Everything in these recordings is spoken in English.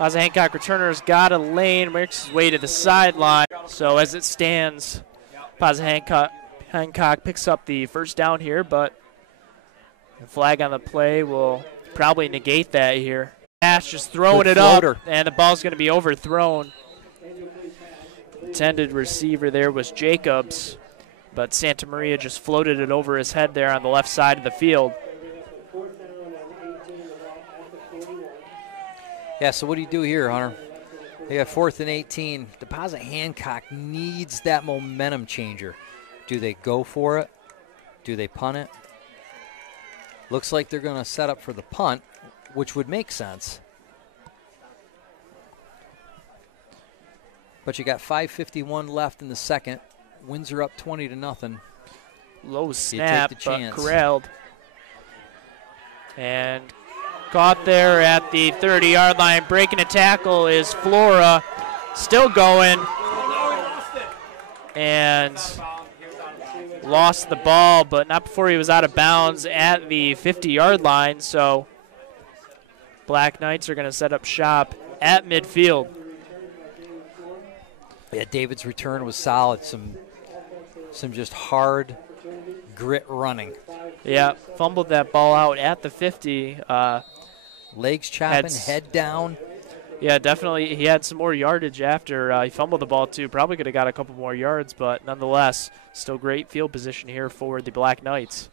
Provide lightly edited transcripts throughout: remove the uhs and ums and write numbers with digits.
Deposit-Hancock returner's got a lane, makes his way to the sideline. So as it stands, Deposit-Hancock picks up the first down here, but the flag on the play will probably negate that here. Ash just throwing it up, and the ball's going to be overthrown. Intended receiver there was Jacobs, but Santa Maria just floated it over his head there on the left side of the field. Yeah, so what do you do here, Hunter? They got 4th and 18. Deposit-Hancock needs that momentum changer. Do they go for it? Do they punt it? Looks like they're going to set up for the punt, which would make sense. But you got 5:51 left in the second. Windsor up 20-0. Low snap, but corralled. And caught there at the 30-yard line. Breaking a tackle is Flora. Still going. And lost the ball, but not before he was out of bounds at the 50-yard line. So Black Knights are going to set up shop at midfield. Yeah, David's return was solid. Some just hard grit running. Yeah, fumbled that ball out at the 50. Legs chopping, head down. Yeah, definitely. He had some more yardage after he fumbled the ball, too. Probably could have got a couple more yards, but nonetheless, still great field position here for the Black Knights.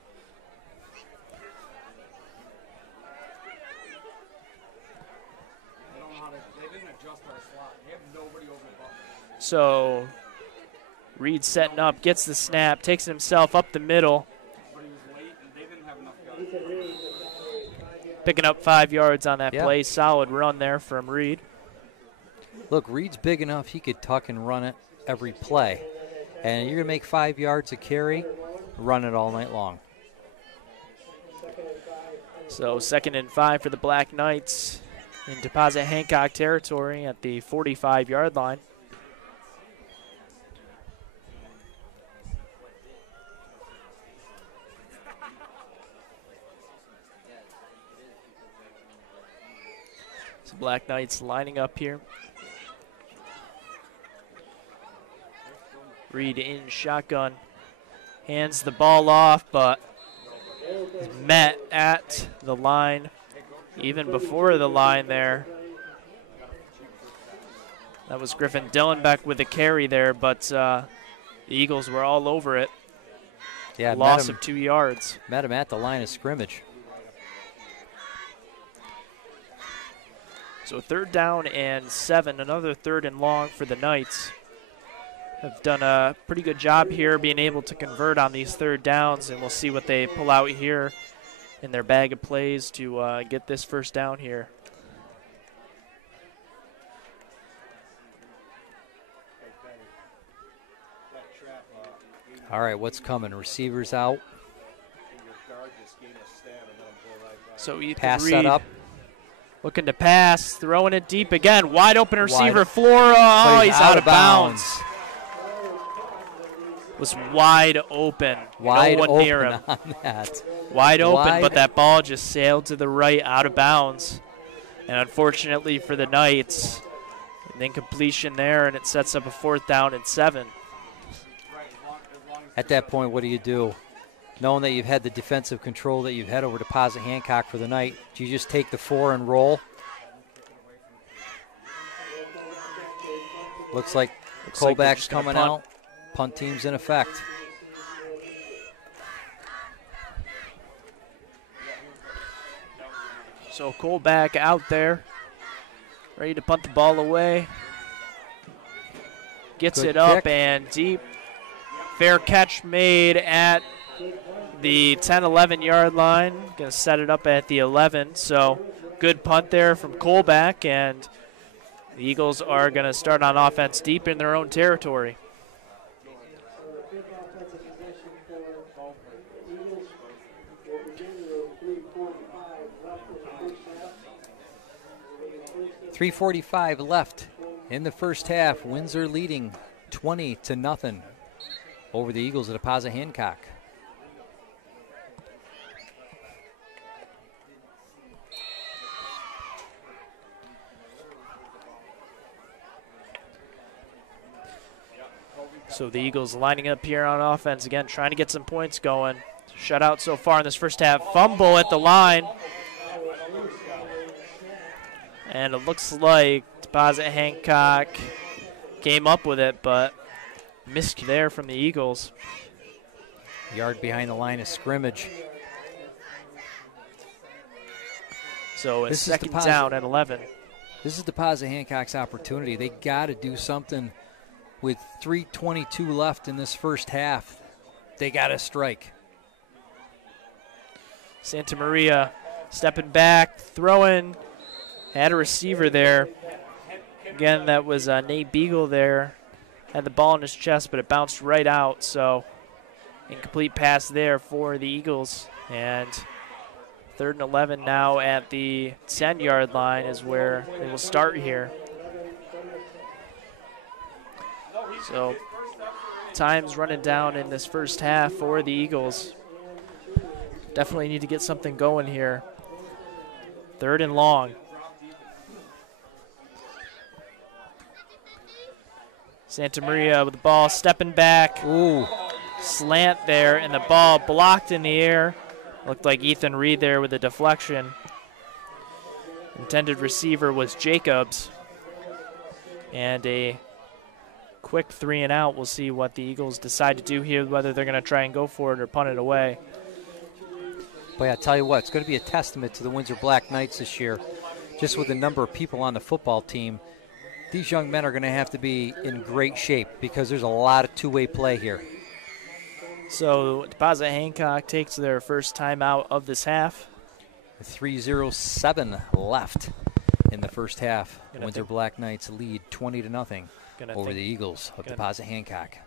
So Reed setting up, gets the snap, takes himself up the middle. Picking up 5 yards on that play. Solid run there from Reed. Look, Reed's big enough he could tuck and run it every play. And you're going to make 5 yards a carry, run it all night long. So 2nd and 5 for the Black Knights in Deposit-Hancock territory at the 45-yard line. So Black Knights lining up here. Reed in shotgun. Hands the ball off, but is met at the line, even before the line there. That was Griffin Dillenbeck with a carry there, but the Eagles were all over it. Yeah, loss of 2 yards. Met him at the line of scrimmage. So 3rd down and 7, another 3rd and long for the Knights. Have done a pretty good job here being able to convert on these 3rd downs, and we'll see what they pull out here in their bag of plays to get this first down here. All right, what's coming? Receivers out. So Ethan pass Reed set up. Looking to pass, throwing it deep again. Wide open receiver, Flora. Oh, he's out of bounds. Was wide open. Wide no one open near him. On that. Wide open, but that ball just sailed to the right, out of bounds. And unfortunately for the Knights, an incompletion there, and it sets up a 4th down and 7. At that point, what do you do? Knowing that you've had the defensive control that you've had over Deposit-Hancock for the night, do you just take the 4 and roll? Looks like Colback's coming out. Punt team's in effect. So Colback out there, ready to punt the ball away. Gets it up and deep. Fair catch made at the 10-11 yard line. Going to set it up at the 11. So good punt there from Colback, and the Eagles are going to start on offense deep in their own territory. .345 left in the first half. Windsor leading 20-0 over the Eagles at Deposit-Hancock. So the Eagles lining up here on offense again, trying to get some points going. Shutout so far in this first half. Fumble at the line. And it looks like Deposit-Hancock came up with it, but missed there from the Eagles. Yard behind the line of scrimmage. So it's second down at 11. This is Deposit-Hancock's opportunity. They got to do something with 3:22 left in this first half. They got to strike. Santa Maria stepping back, throwing, had a receiver there. Again, that was Nate Beagle there. Had the ball in his chest, but it bounced right out. So incomplete pass there for the Eagles. And 3rd and 11 now at the 10-yard line is where they will start here. So time's running down in this first half for the Eagles. Definitely need to get something going here. 3rd and long. Santa Maria with the ball, stepping back. Ooh. Slant there, and the ball blocked in the air. Looked like Ethan Reed there with a deflection. Intended receiver was Jacobs. And a quick 3 and out. We'll see what the Eagles decide to do here, whether they're going to try and go for it or punt it away. Boy, I tell you what, it's going to be a testament to the Windsor Black Knights this year. Just with the number of people on the football team, these young men are going to have to be in great shape because there's a lot of two-way play here. So Deposit-Hancock takes their first timeout of this half. 3:07 left in the first half. Windsor Black Knights lead 20-0 over the Eagles of Deposit-Hancock.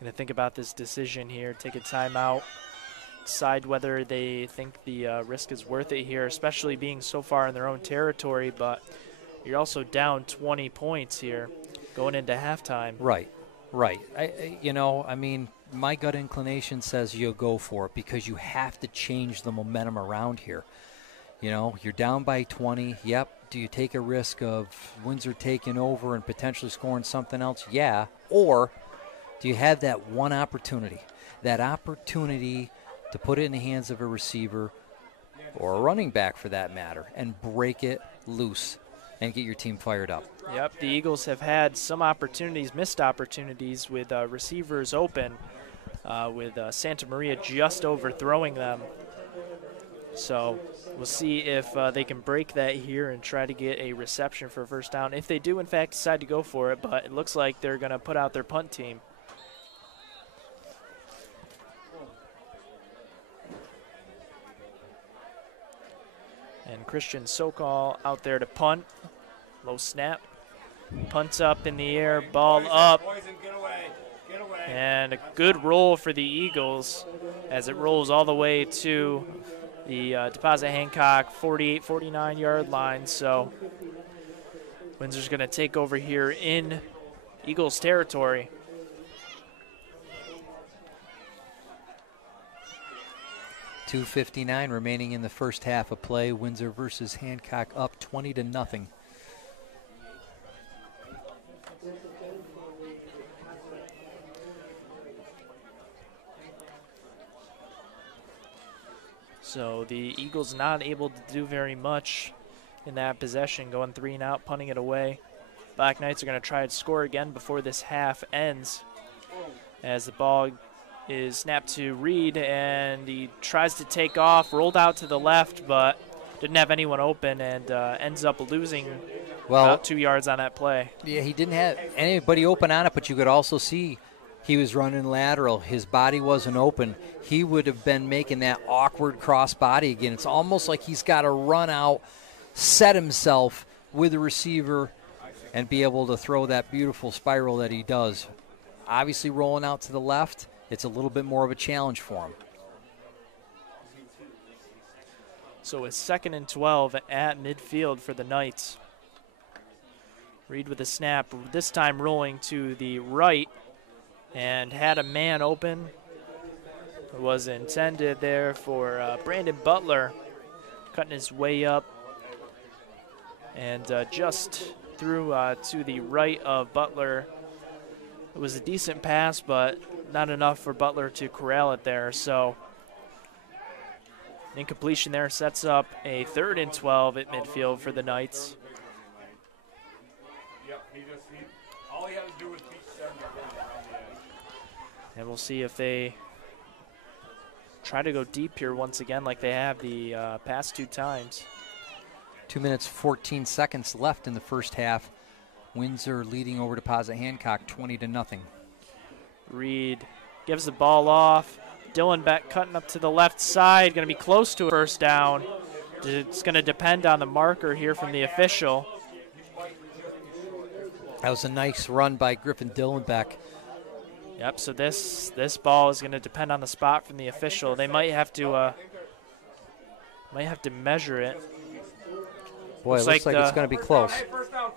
Going to think about this decision here, take a timeout, decide whether they think the risk is worth it here, especially being so far in their own territory, but you're also down 20 points here going into halftime. Right. I mean, my gut inclination says you'll go for it because you have to change the momentum around here. You know, you're down by 20. Yep. Do you take a risk of Windsor taking over and potentially scoring something else? Yeah. Or do you have that one opportunity? That opportunity to put it in the hands of a receiver or a running back for that matter and break it loose and get your team fired up. Yep, the Eagles have had some opportunities, missed opportunities with receivers open, with Santa Maria just overthrowing them. So we'll see if they can break that here and try to get a reception for a first down. If they do, in fact, decide to go for it, but it looks like they're going to put out their punt team. And Christian Sokol out there to punt. Low snap. Punts up in the air, ball up. And a good roll for the Eagles as it rolls all the way to the Deposit-Hancock 48, 49-yard line. So Windsor's going to take over here in Eagles territory. .259 remaining in the first half of play. Windsor versus Hancock up 20-0. So the Eagles not able to do very much in that possession, going 3 and out, punting it away. Black Knights are going to try to score again before this half ends as the ball is snapped to Reed, and he tries to take off, rolled out to the left, but didn't have anyone open and ends up losing about 2 yards on that play. Yeah, he didn't have anybody open on it, but you could also see he was running lateral. His body wasn't open. He would have been making that awkward cross body again. It's almost like he's got to run out, set himself with the receiver, and be able to throw that beautiful spiral that he does. Obviously rolling out to the left, it's a little bit more of a challenge for him. So it's 2nd and 12 at midfield for the Knights. Reed with a snap, this time rolling to the right, and had a man open. It was intended there for Brandon Butler, cutting his way up, and just threw to the right of Butler. It was a decent pass, but not enough for Butler to corral it there. So incompletion there sets up a 3rd and 12 at midfield for the Knights. And we'll see if they try to go deep here once again like they have the past 2 times. 2 minutes, 14 seconds left in the first half. Windsor leading over Deposit-Hancock 20-0. Reed gives the ball off. Dylan Beck cutting up to the left side, going to be close to a first down. It's going to depend on the marker here from the official. That was a nice run by Griffin Dillenbeck. Yep, so this ball is going to depend on the spot from the official. They might have to measure it. Boy, it looks like it's going to be close. Hey, first down.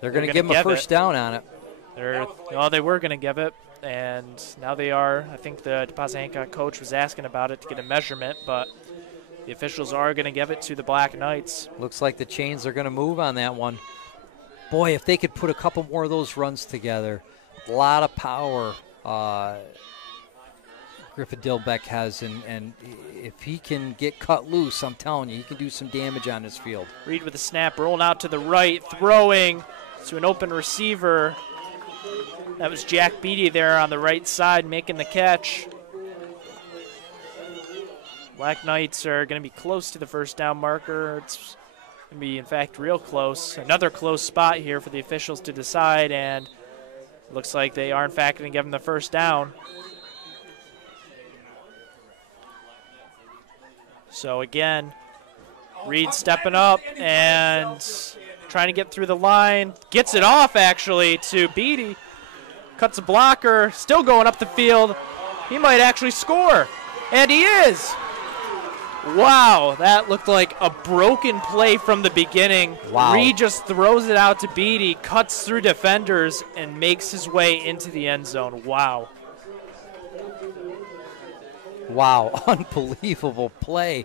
They're going to give him a first down on it. They were going to give it, and now they are. I think the Deposit-Hancock coach was asking about it to get a measurement, but the officials are going to give it to the Black Knights. Looks like the chains are going to move on that one. Boy, if they could put a couple more of those runs together, a lot of power Griffin Dilbeck has, and if he can get cut loose, I'm telling you, he can do some damage on this field. Reed with the snap, rolling out to the right, throwing to an open receiver. That was Jack Beatty there on the right side making the catch. Black Knights are going to be close to the first down marker. It's going to be, in fact, real close. Another close spot here for the officials to decide, and it looks like they are, in fact, going to give them the first down. So, again, Reed stepping up and trying to get through the line. Gets it off, actually, to Beatty. Cuts a blocker, still going up the field. He might actually score, and he is. Wow, that looked like a broken play from the beginning. Wow. Reed just throws it out to Beatty, cuts through defenders, and makes his way into the end zone. Wow. Wow, unbelievable play.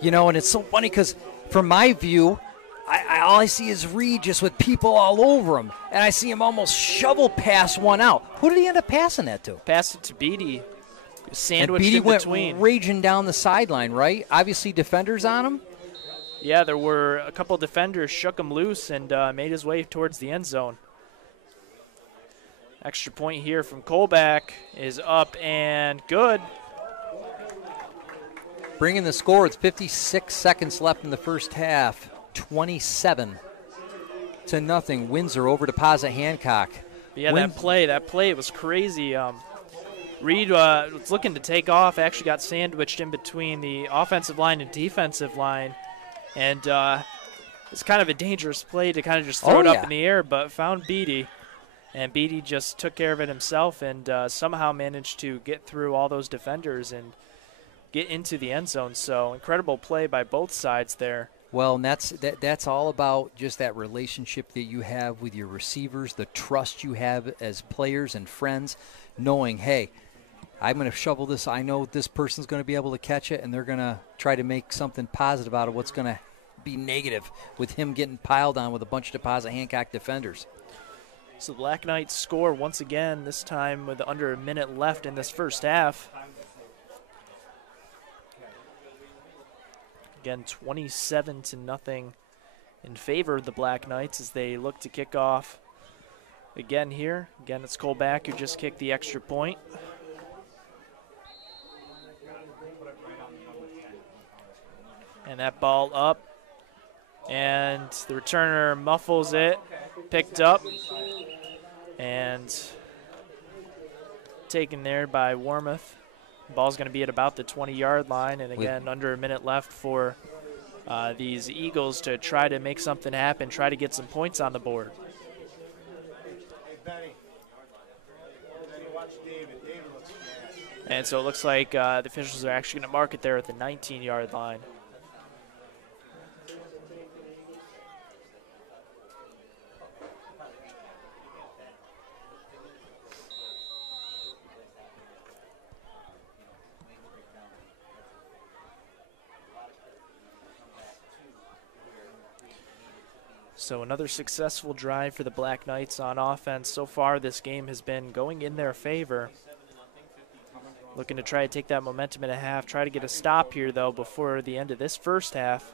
You know, and it's so funny because from my view, all I see is Reed just with people all over him, and I see him almost shovel pass one out. Who did he end up passing that to? Passed it to Beatty. Sandwiched and Beatty in went between. Raging down the sideline, right? Obviously defenders on him. Yeah, there were a couple defenders, shook him loose, and made his way towards the end zone. Extra point here from Colback is up and good. Bringing the score, it's 56 seconds left in the first half. 27-0. Windsor over Deposit-Hancock. Yeah, that play was crazy. Reed was looking to take off, actually got sandwiched in between the offensive line and defensive line. And it's kind of a dangerous play to kind of just throw it up in the air, but found Beatty. And Beatty just took care of it himself and somehow managed to get through all those defenders and get into the end zone. So incredible play by both sides there. Well, and that's all about just that relationship that you have with your receivers, the trust you have as players and friends, knowing, hey, I'm going to shovel this. I know this person's going to be able to catch it, and they're going to try to make something positive out of what's going to be negative with him getting piled on with a bunch of Deposit-Hancock defenders. So the Black Knights score once again, this time with under a minute left in this first half. Again, 27-0 in favor of the Black Knights as they look to kick off again here. Again, it's Colback who just kicked the extra point. And that ball up. And the returner muffles it, picked up, and taken there by Warmouth. Ball's going to be at about the 20-yard line, and again, under a minute left for these Eagles to try to make something happen, try to get some points on the board. And so it looks like the officials are actually going to mark it there at the 19-yard line. So another successful drive for the Black Knights on offense. So far this game has been going in their favor. Looking to try to take that momentum in a half. Try to get a stop here, though, before the end of this first half.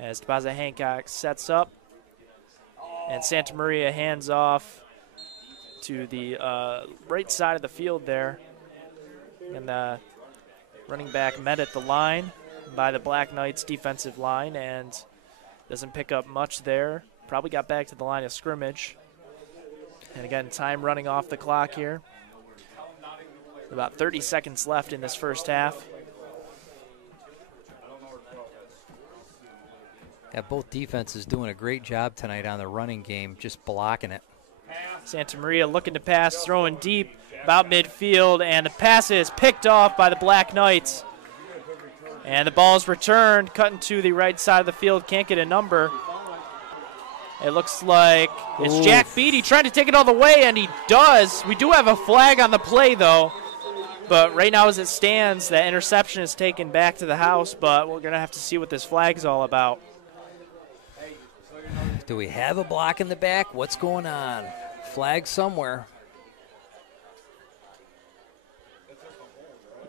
As Deposit-Hancock sets up. And Santa Maria hands off to the right side of the field there. And the running back met at the line by the Black Knights defensive line and doesn't pick up much there. Probably got back to the line of scrimmage. And again, time running off the clock here. About 30 seconds left in this first half. Yeah, both defenses doing a great job tonight on the running game, just blocking it. Santa Maria looking to pass, throwing deep about midfield, and the pass is picked off by the Black Knights. And the ball's returned, cutting to the right side of the field, can't get a number. It looks like it's Jack Beatty trying to take it all the way, and he does. We do have a flag on the play, though. But right now as it stands, that interception is taken back to the house, but we're going to have to see what this flag's all about. Do we have a block in the back? What's going on? Flag somewhere.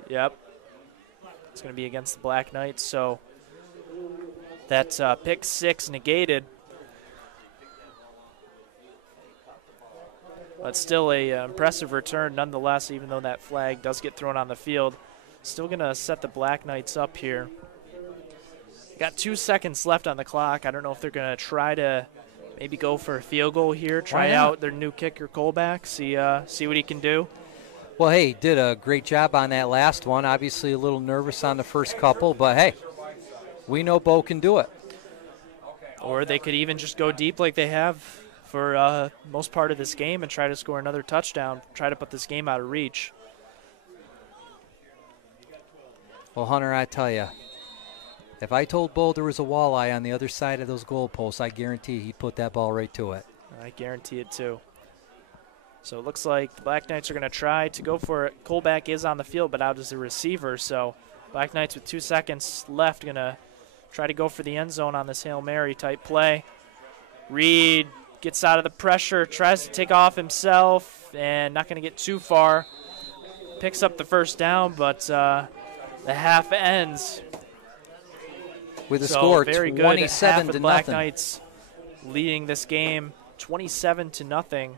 Yep. It's going to be against the Black Knights, so that's pick 6 negated. But still a impressive return nonetheless, even though that flag does get thrown on the field. Still going to set the Black Knights up here. Got 2 seconds left on the clock. I don't know if they're going to try to maybe go for a field goal here, try out their new kicker Colback, see what he can do. Well, hey, he did a great job on that last one. Obviously a little nervous on the first couple, but hey, we know Bo can do it. Or they could even just go deep like they have for most part of this game and try to score another touchdown, try to put this game out of reach. Well, Hunter, I tell you, if I told Bo there was a walleye on the other side of those goalposts, I guarantee he'd put that ball right to it. I guarantee it too. So it looks like the Black Knights are going to try to go for it. Colback is on the field, but out as a receiver. So Black Knights with 2 seconds left going to try to go for the end zone on this Hail Mary type play. Reed gets out of the pressure, tries to take off himself, and not going to get too far. Picks up the first down, but the half ends. With a score 27 to Black nothing. Knights leading this game 27-0.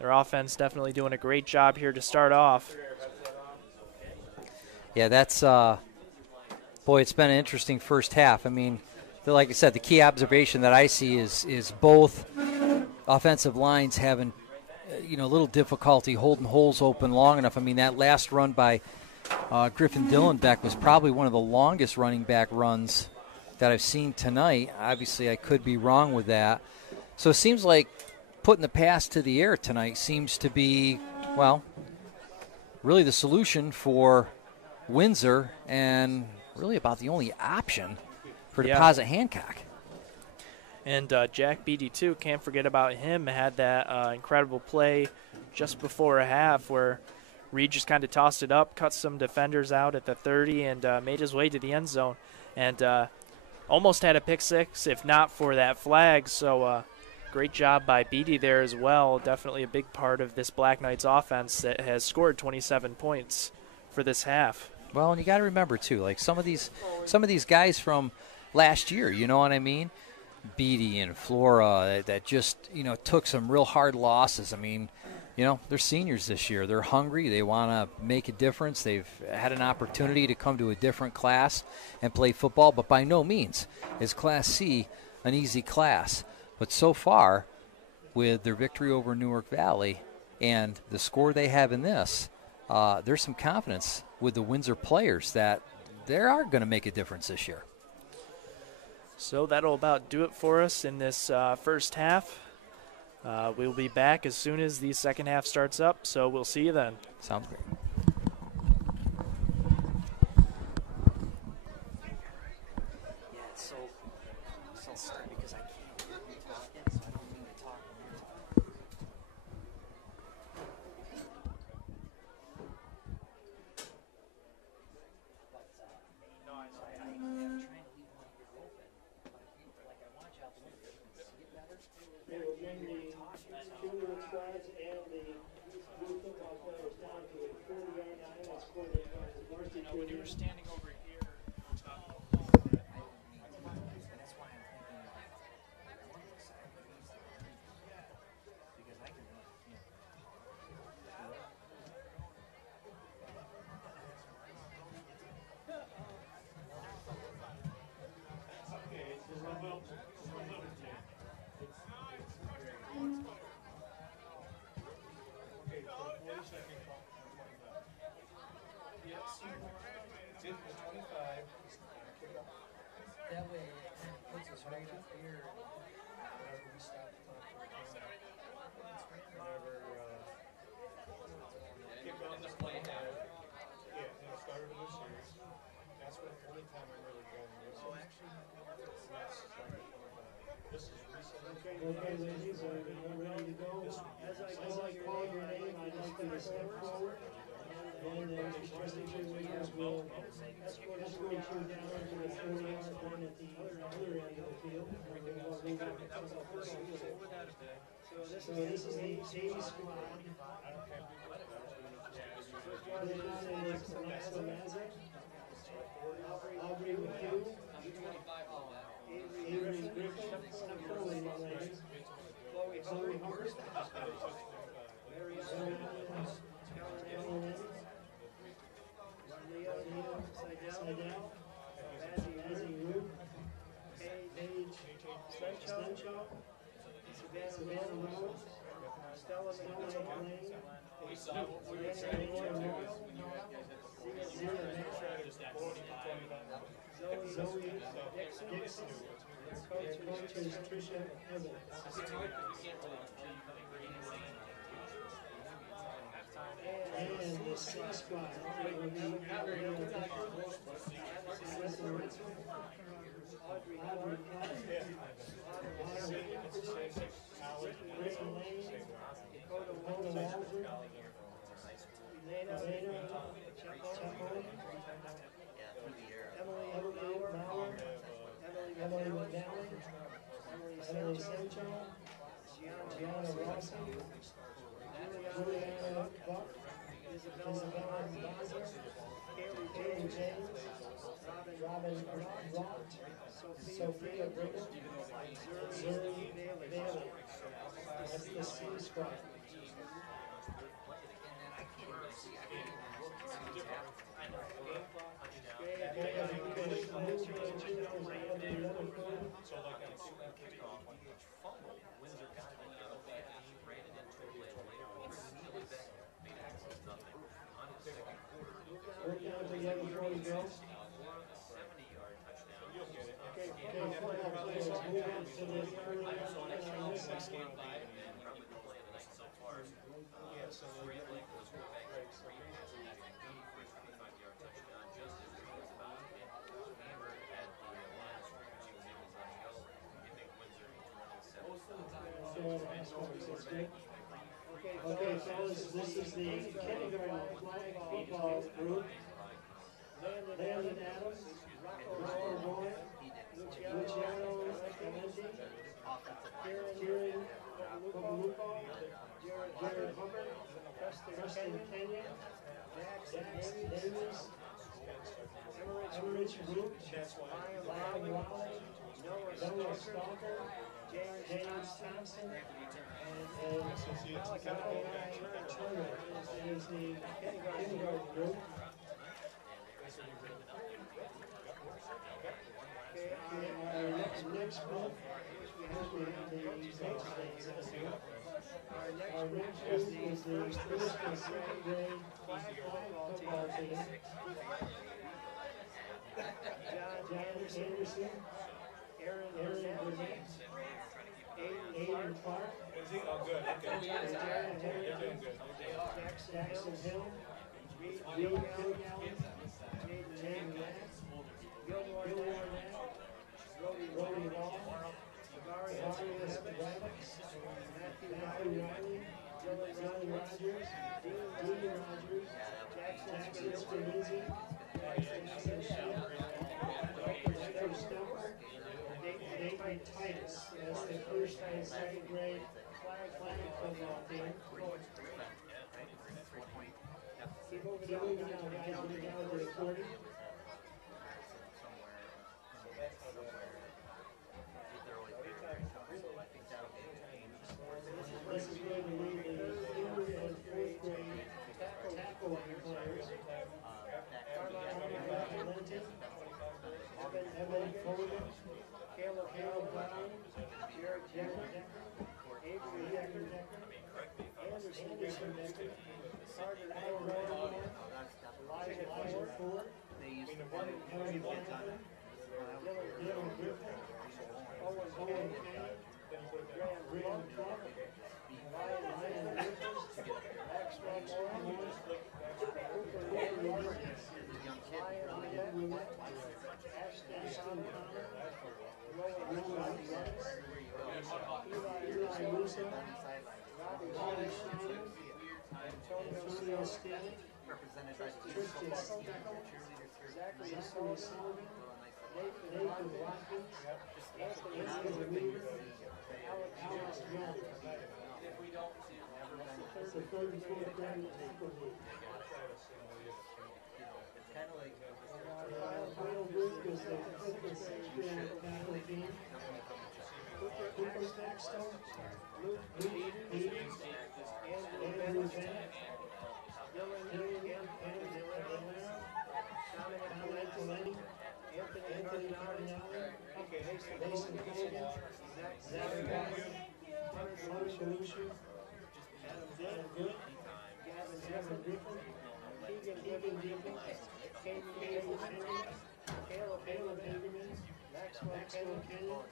Their offense definitely doing a great job here to start off. Yeah, that's boy, it's been an interesting first half. I mean, like I said, the key observation that I see is both offensive lines having a little difficulty holding holes open long enough. I mean, that last run by Griffin Dillenbeck was probably one of the longest running back runs that I've seen tonight. Obviously, I could be wrong with that. So it seems like putting the pass to the air tonight seems to be, well, really the solution for Windsor and really about the only option for Deposit-Hancock. And Jack Beatty, too, can't forget about him. Had that incredible play just before a half where Reed just kind of tossed it up, cut some defenders out at the 30, and made his way to the end zone. And almost had a pick six, if not for that flag. So great job by Beatty there as well. Definitely a big part of this Black Knights offense that has scored 27 points for this half. Well, and you got to remember, too, like some of these guys from last year, you know what I mean? Beatty and Flora that just, took some real hard losses. I mean, they're seniors this year. They're hungry. They want to make a difference. They've had an opportunity to come to a different class and play football, but by no means is Class C an easy class. But so far, with their victory over Newark Valley and the score they have in this, there's some confidence with the Windsor players that they are going to make a difference this year. So that'll about do it for us in this first half. We'll be back as soon as the second half starts up, so we'll see you then. Sounds great. When you were standing over here. That way it puts us right up here whenever we stop to talk to the camera. Whenever, Kick off this play now. Yeah, and I started a new series. That's the only time I'm really going to this. This is recent. Okay, ladies, are you ready to go? As I call your name, I'd like you to step forward. And the restricted leaders will escort you down to the 40-yard line at the other end of the field. So this is the J squad. First one is Maza, Aubrey McHugh, Avery Griffin, step forward, ladies. Chloe Hart, Seidel, Bazzi Root, Paige Slenchow, Savannah Rose, Stella McLean, Zoe Dixon, coach is Tricia Evans. And the C squad will be Audrey Clark, Rachel Lane, Dakota Walter, Elena Chapone, Emily Mauer, Emily McNally, Emily Sancho, Gianna Rossi, Juliana Buck, Isabella Baza, Kaylee James, Robin Roth, Sophia Brigham, Zuri Bailey. That's the C squad. Work down to the other 40 girls. Okay, football players move on to this early this section. Okay, fellas, this is the kindergarten flag football group. Landon Adams, Rocco Roy, Luciano Escalante, Kieran Popolupo, Jared Hubbard, Preston Kenya, Dax Davis, Emmerich Root, Ryan Raleigh, Noah Stalker, James Thompson, and Turner is the kindergarten group. Our next group, our next group is the first and second grade flag football team. John Anderson, Aaron Burnett, Aiden Clark, Jackson Hill, Reed Kilgallen, Jaden Mack, Gilmore Mack, Rody Wall, Darius Evans, Matthew Riley, Dylan Rogers, Dean Rogers, Jackson Spinizzi, Jackson Shea, Michael Stumper, Nate Titus. That's the first and second grade Keep moving now, guys. We're down to the 40. This is going to be the 3rd and 4th grade tackle players. Carmichael Linton, Evan Foden, Caleb Brown, Jared Decker, Avery Decker, Anderson Decker, Carter Moore, Elijah Ford, Henry Blanford, Dylan Griffin, Owen Kane, Graham Trump, Ryan Griffiths, Maxwell Morris, Cooper Martin, Ryan Willett, Ashton Connor, Rowan Rice, Eli Musa, Robbie Schneider, Antonio Stanley, Tristan Steckel, Zachary Sullivan, Nathan Watkins, Anthony Weaver, Alex Young. That's the 3rd and 4th grade tackle league. Our final group is the 5th and 6th grade tackle team. Cooper Stackstone, Luke Beatty, Andrew Bennett, Dylan Dominic Delaney, Anthony Cardinelli, Mason Hogan, Zach Watson, Hunter Shalusha, Adam Good, Gavin Griffin, Keegan Griffin, Caleb Hagerman, Maxwell Kenyon,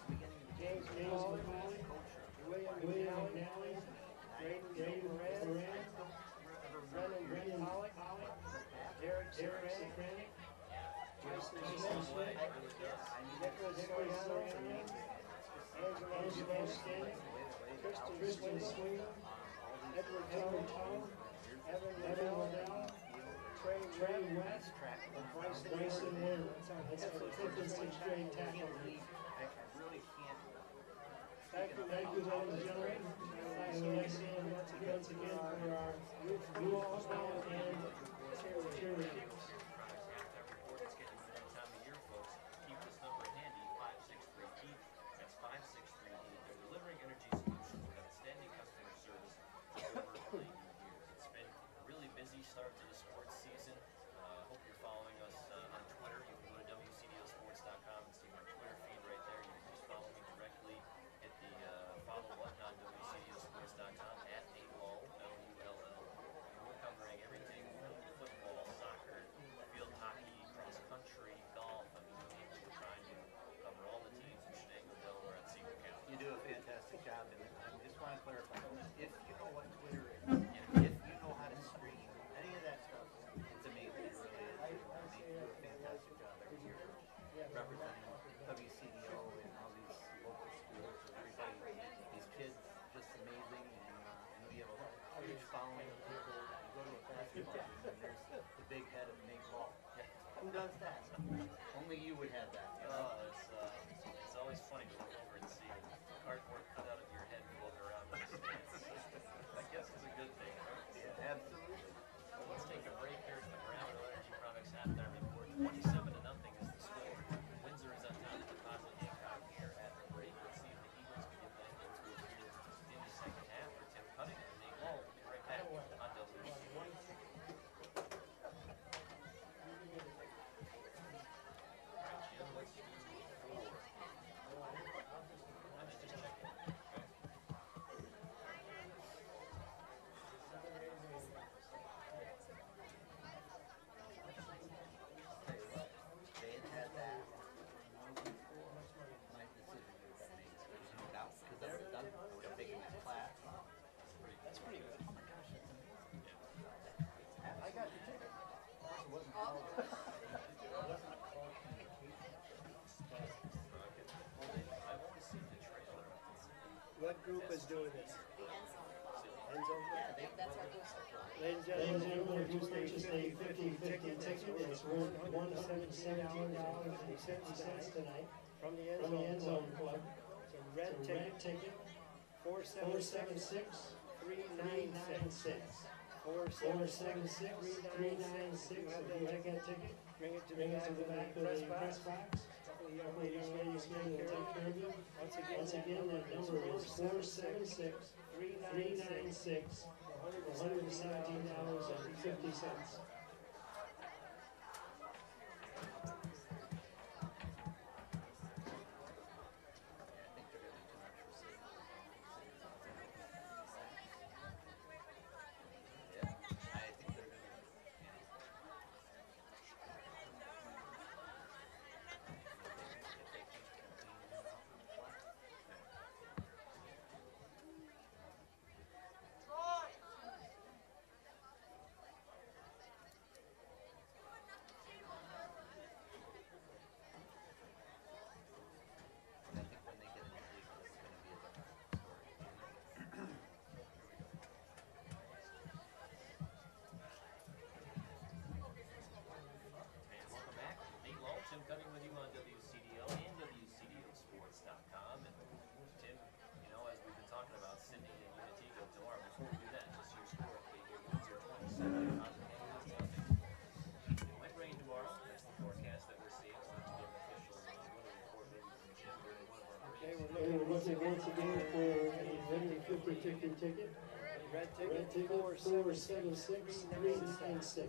James McCauley, William McNally, Graydon Moran, Brennan Pollock, Derek Sokranik, Jason Smith, Nicholas Soriano, Angelo Stanley, Tristan Swinger, Edward Tom, Evan Waddell, Trey West, and Bryson Wynn. That's the 5th and 6th grade tackle league. Thank you, ladies and gentlemen. Thanks once again for our youth football and cheerleading. Start to the sports season. Hope you're following us on Twitter. You can go to WCDOsports.com and see my Twitter feed right there. You can just follow me directly. Hit the follow button on WCDOsports.com at NateLull, L-U-L-L. We're covering everything from football, soccer, field hockey, cross country, golf. I mean, we're trying to cover all the teams in Shenango, Delaware, and Seacook County. You do a fantastic job, and I just want to clarify, if you know what Twitter is, if you know how to stream, any of that stuff, it's amazing. It really is. You do a fantastic job every year representing WCDO and all these local schools. Everybody, these kids, just amazing. And we have a huge following of people. You go to a basketball game, and there's the big head of Nate Law. Who does that? Only you would have that. It's always funny to look over and see a cardboard cutout of your head floating around in the stands. I guess it's a good thing, right? Yeah, absolutely. Well, let's take a break here at the Brownell Energy Products halftime report. 27-0 is the score. Windsor is on top of Deposit-Hancock here at the break. Let's see if the Eagles can get back into it here in the second half. For Tim Cutting and Nate Wall, we'll be right back on WCDO. Let's do 4. Let's just check it. That's pretty good. Oh my gosh, that's amazing. I got the ticket. It wasn't called. I've only seen the trailer. What group is doing this? End zone? That's our booster club. Ladies and gentlemen, if you purchase a 50-50 ticket, it's worth $117.50 tonight from the End Zone Club. It's a red ticket, 476-3996. 476-396. If you have that ticket, bring it to the back of the press box. Couple of young ladies here will take care of you. Once again, that number is 476-396 $117.50. Welcome back. Nate Lowell, Tim Cutting with you on WCDL and WCDOsports.com. And Tim, you know, as we've been talking about Sydney and Unitico tomorrow, before we do that, just your score update here. Windsor 27, Deposit-Hancock nothing. It might rain tomorrow. That's the forecast that we're seeing. So that's an official weather report maybe from Jim during one of our Okay, we're looking once again for a 50-50 ticket. Red ticket 476-396.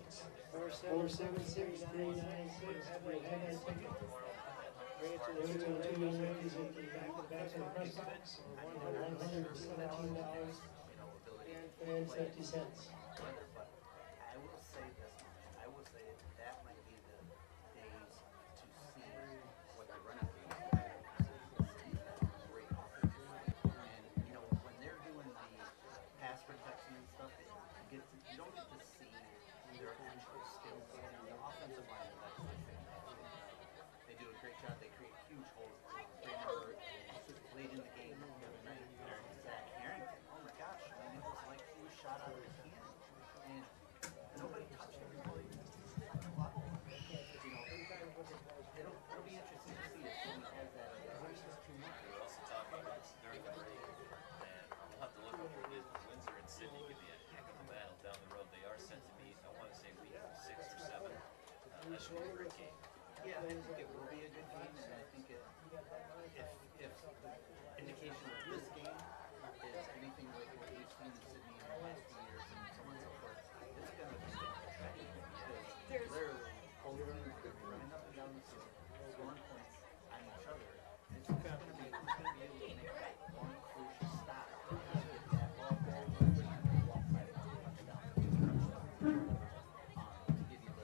476-396. You have that ticket. Bring it to the two young ladies at the back of the press box for $117.50. But I will say this much. I will say that might be the days to see what the run-up is. Great. And, you know, when they're doing the pass protection and stuff, you don't get to see their actual skills. And the offensive line is actually fantastic. They do a great job. They create huge holes. Brandon Burt just late in the game the other night. Zach Harrington. Oh my gosh. I mean, it was like he was shot out of his hand. And nobody touched him. Really. You know, it'll be interesting to see if he has that. We're also talking during the break, and we'll have to look up what it is. Windsor and Sydney could be a heck of a battle down the road. They are set to meet, I want to say, week 6 or 7. That should be a great game. Yeah, I think it will be a good game, and I think if the indication of this game is anything like what we've seen in Sydney in the last few years and so on and so forth, it's going to be a tragedy because literally both teams are going to be running up and down the field, scoring points on each other, and it's going to be who's going to be able to make that one crucial stop to get that ball back and walk by the touchdown to give you the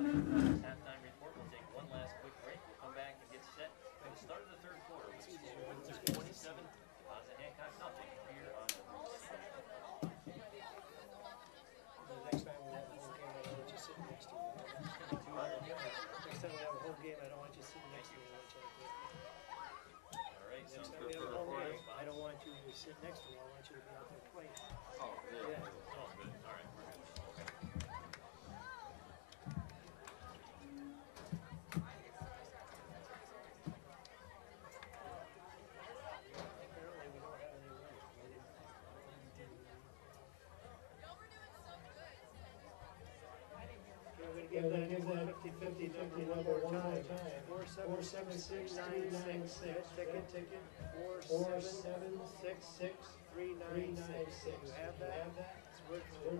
Halftime report. We'll take one last quick break. We'll come back and get set for the start of the third quarter. Windsor 27, Deposit-Hancock nothing here on the Next time we have a home game, I don't want you sitting next to me. Next time we have a home game, I don't want you sitting next to me. All right, sounds Next time good we have for a home recording. game, I don't want you to sit next to me. I want you to be out there playing. Oh, yeah. Yeah. Oh, good. All right, we're good. Okay. Apparently, we don't have any winners. Okay, we're going to give that 50-50 number one more time. 476-396. Ticket 476-396. You have that? It's worth $117.50.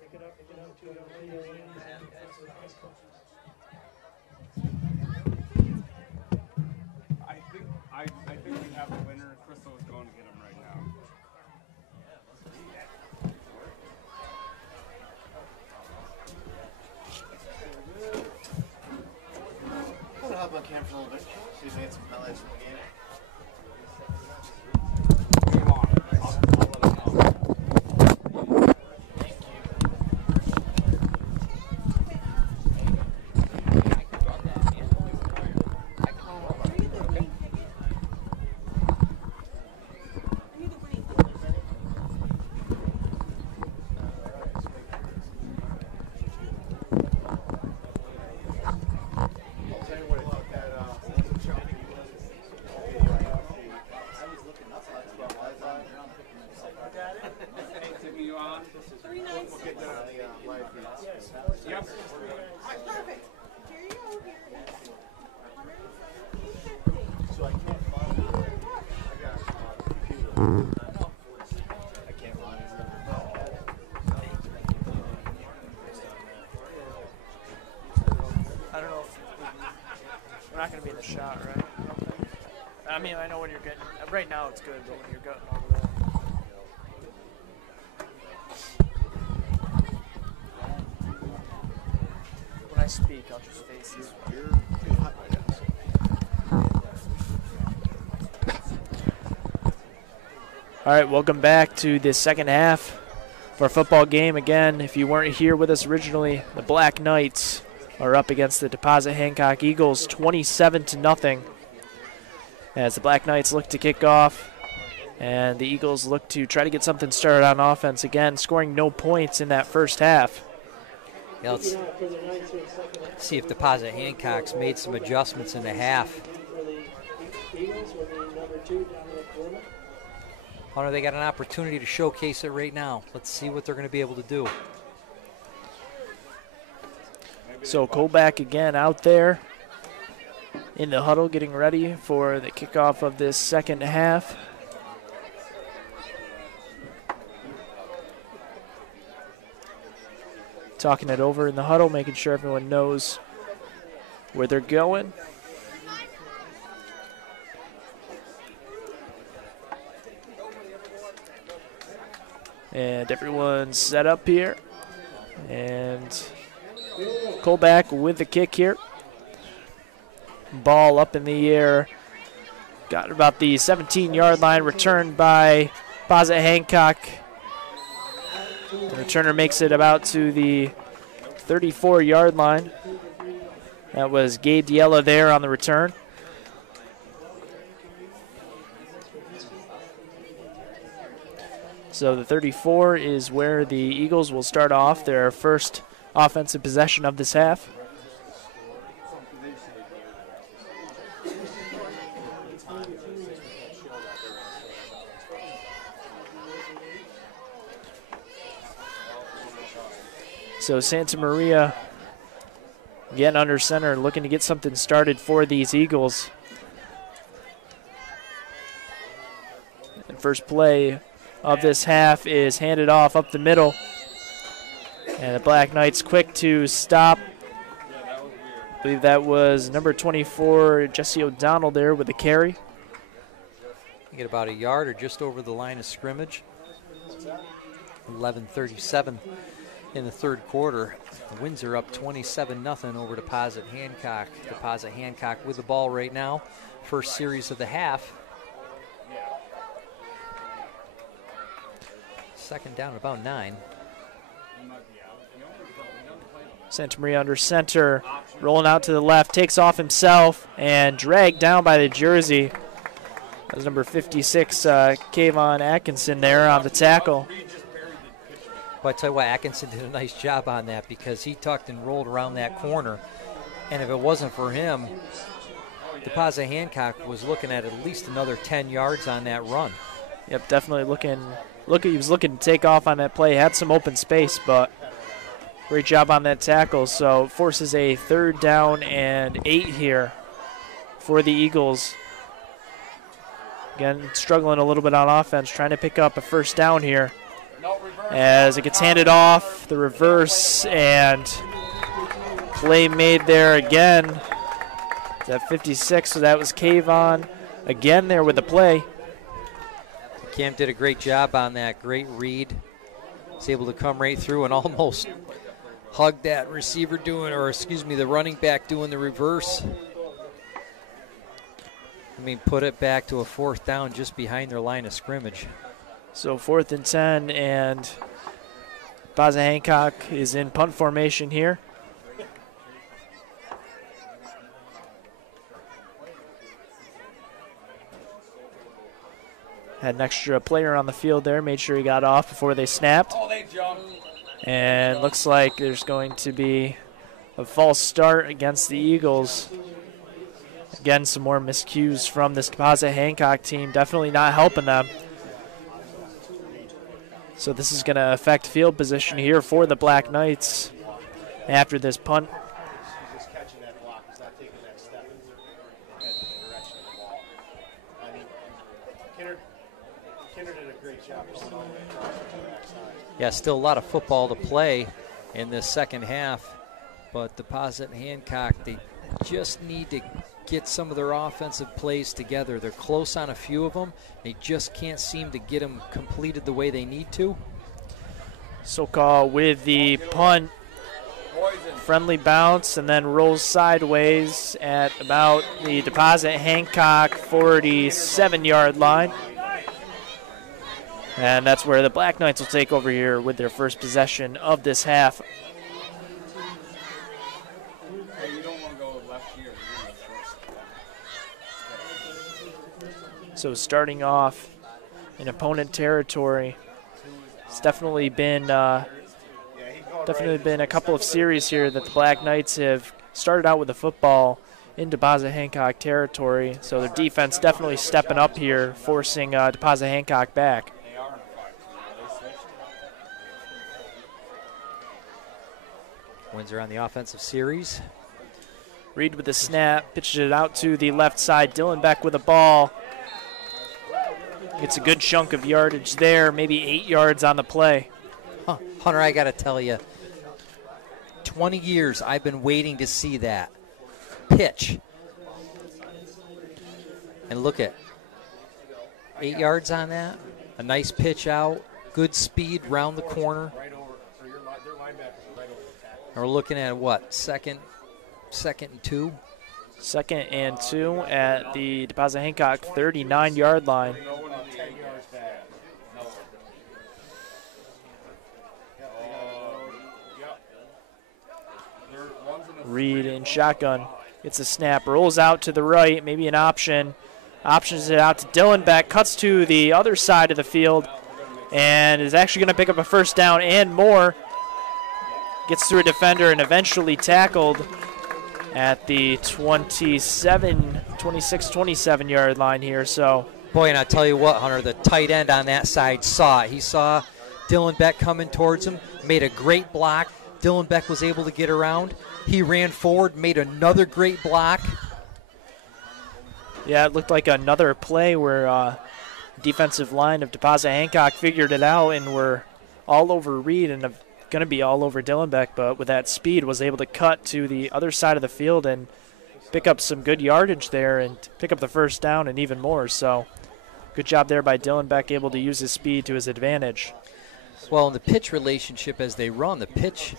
Pick it up to two young ladies. I think we have a winner. Crystal is going to get him right now. I'm gonna hop on camera for a little bit. See if I get some highlights from the game. Come on. I'll let him know. I'll tell you what, I thought that I don't know if we're not going to be in the shot, right? I don't think. I mean, I know when you're getting, right now it's good, but when you're gutting over there. When I speak, I'll just face this way. You're too hot right now. All right, welcome back to the second half of our football game. Again, if you weren't here with us originally, the Black Knights are up against the Deposit-Hancock Eagles 27-0 as the Black Knights look to kick off and the Eagles look to try to get something started on offense again, scoring no points in that first half. Yeah, let's see if Deposit-Hancock's made some adjustments in the half. Hunter, they got an opportunity to showcase it right now. Let's see what they're going to be able to do. So Colback again out there in the huddle getting ready for the kickoff of this second half. Talking it over in the huddle, making sure everyone knows where they're going. And everyone's set up here. And Colback with the kick here. Ball up in the air. Got about the 17-yard line, returned by Deposit-Hancock. The returner makes it about to the 34-yard line. That was Gabe Diella there on the return. So the 34 is where the Eagles will start off their first offensive possession of this half. So Santa Maria again under center, looking to get something started for these Eagles. And first play of this half is handed off up the middle. And the Black Knights quick to stop. I believe that was number 24, Jesse O'Donnell there with the carry. You get about a yard or just over the line of scrimmage. 11:37 in the third quarter. Windsor up 27-0 over Deposit-Hancock. Deposit-Hancock with the ball right now. First series of the half. Second down, about 9. Santa Maria under center, rolling out to the left, takes off himself and dragged down by the jersey. That was number 56, Kayvon Atkinson there on the tackle. Well, I tell you what, Atkinson did a nice job on that because he tucked and rolled around that corner. And if it wasn't for him, Deposit-Hancock was looking at least another 10 yards on that run. Yep, definitely he was looking to take off on that play. Had some open space, but great job on that tackle. So it forces a 3rd down and 8 here for the Eagles. Again, struggling a little bit on offense, trying to pick up a first down here. As it gets handed off, the reverse, and play made there again. At 56, so that was Kayvon again there with the play. Cam did a great job on that. Great read. Was able to come right through and almost hug that receiver the running back doing the reverse. Put it back to a 4th down just behind their line of scrimmage. So 4th and 10, and Deposit-Hancock is in punt formation here. Had an extra player on the field there, made sure he got off before they snapped. And looks like there's going to be a false start against the Eagles. Again, some more miscues from this Deposit-Hancock team, definitely not helping them. So this is going to affect field position here for the Black Knights after this punt. He's just catching that block. He's not taking that step in the direction of the ball. Kidder, Yeah, still a lot of football to play in this second half, but Deposit-Hancock, they just need to get some of their offensive plays together. They're close on a few of them. They just can't seem to get them completed the way they need to. Sokol with the punt. Friendly bounce and then rolls sideways at about the Deposit-Hancock 47-yard line. And that's where the Black Knights will take over here with their first possession of this half. So starting off in opponent territory, it's definitely been a couple of series here that the Black Knights have started out with the football in Deposit-Hancock territory. So their defense definitely stepping up here, forcing Deposit-Hancock back. Windsor on the offensive series. Reed with the snap, pitches it out to the left side. Dylan Beck with the ball. Gets a good chunk of yardage there, maybe 8 yards on the play. Hunter, I got to tell you, 20 years I've been waiting to see that pitch. And look at 8 yards on that. A nice pitch out, good speed round the corner. And we're looking at what, second and 2? Second and 2 at the Deposit-Hancock 39-yard line. Reed in shotgun. Gets a snap, rolls out to the right, maybe an option. Options it out to Dylan Beck, cuts to the other side of the field, and is actually going to pick up a first down and more. Gets through a defender and eventually tackled at the 26-27 yard line here. So, boy, and I tell you what, Hunter, the tight end on that side saw it. He saw Dylan Beck coming towards him, made a great block. Dylan Beck was able to get around. He ran forward, made another great block. Yeah, it looked like another play where defensive line of Deposit-Hancock figured it out and were all over Reed and going to be all over Dylan Beck, but with that speed was able to cut to the other side of the field and pick up some good yardage there and pick up the first down and even more. So good job there by Dylan Beck, able to use his speed to his advantage. Well, in the pitch relationship as they run, the pitch,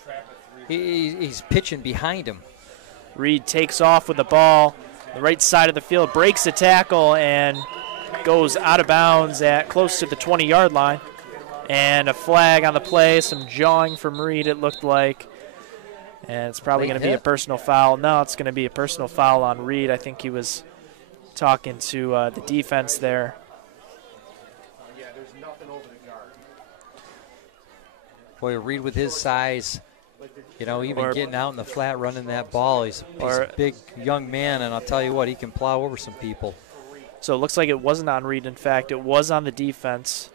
he's pitching behind him. Reed takes off with the ball, the right side of the field, breaks a tackle and goes out of bounds at close to the 20-yard line. And a flag on the play, some jawing from Reed, it looked like. And it's probably going to be a personal foul. No, it's going to be a personal foul on Reed. I think he was talking to the defense there. Yeah, there's nothing over the guard. Boy, Reed with his size, you know, even getting out in the flat running that ball, he's a big young man, and I'll tell you what, he can plow over some people. So it looks like it wasn't on Reed. In fact, it was on the defense.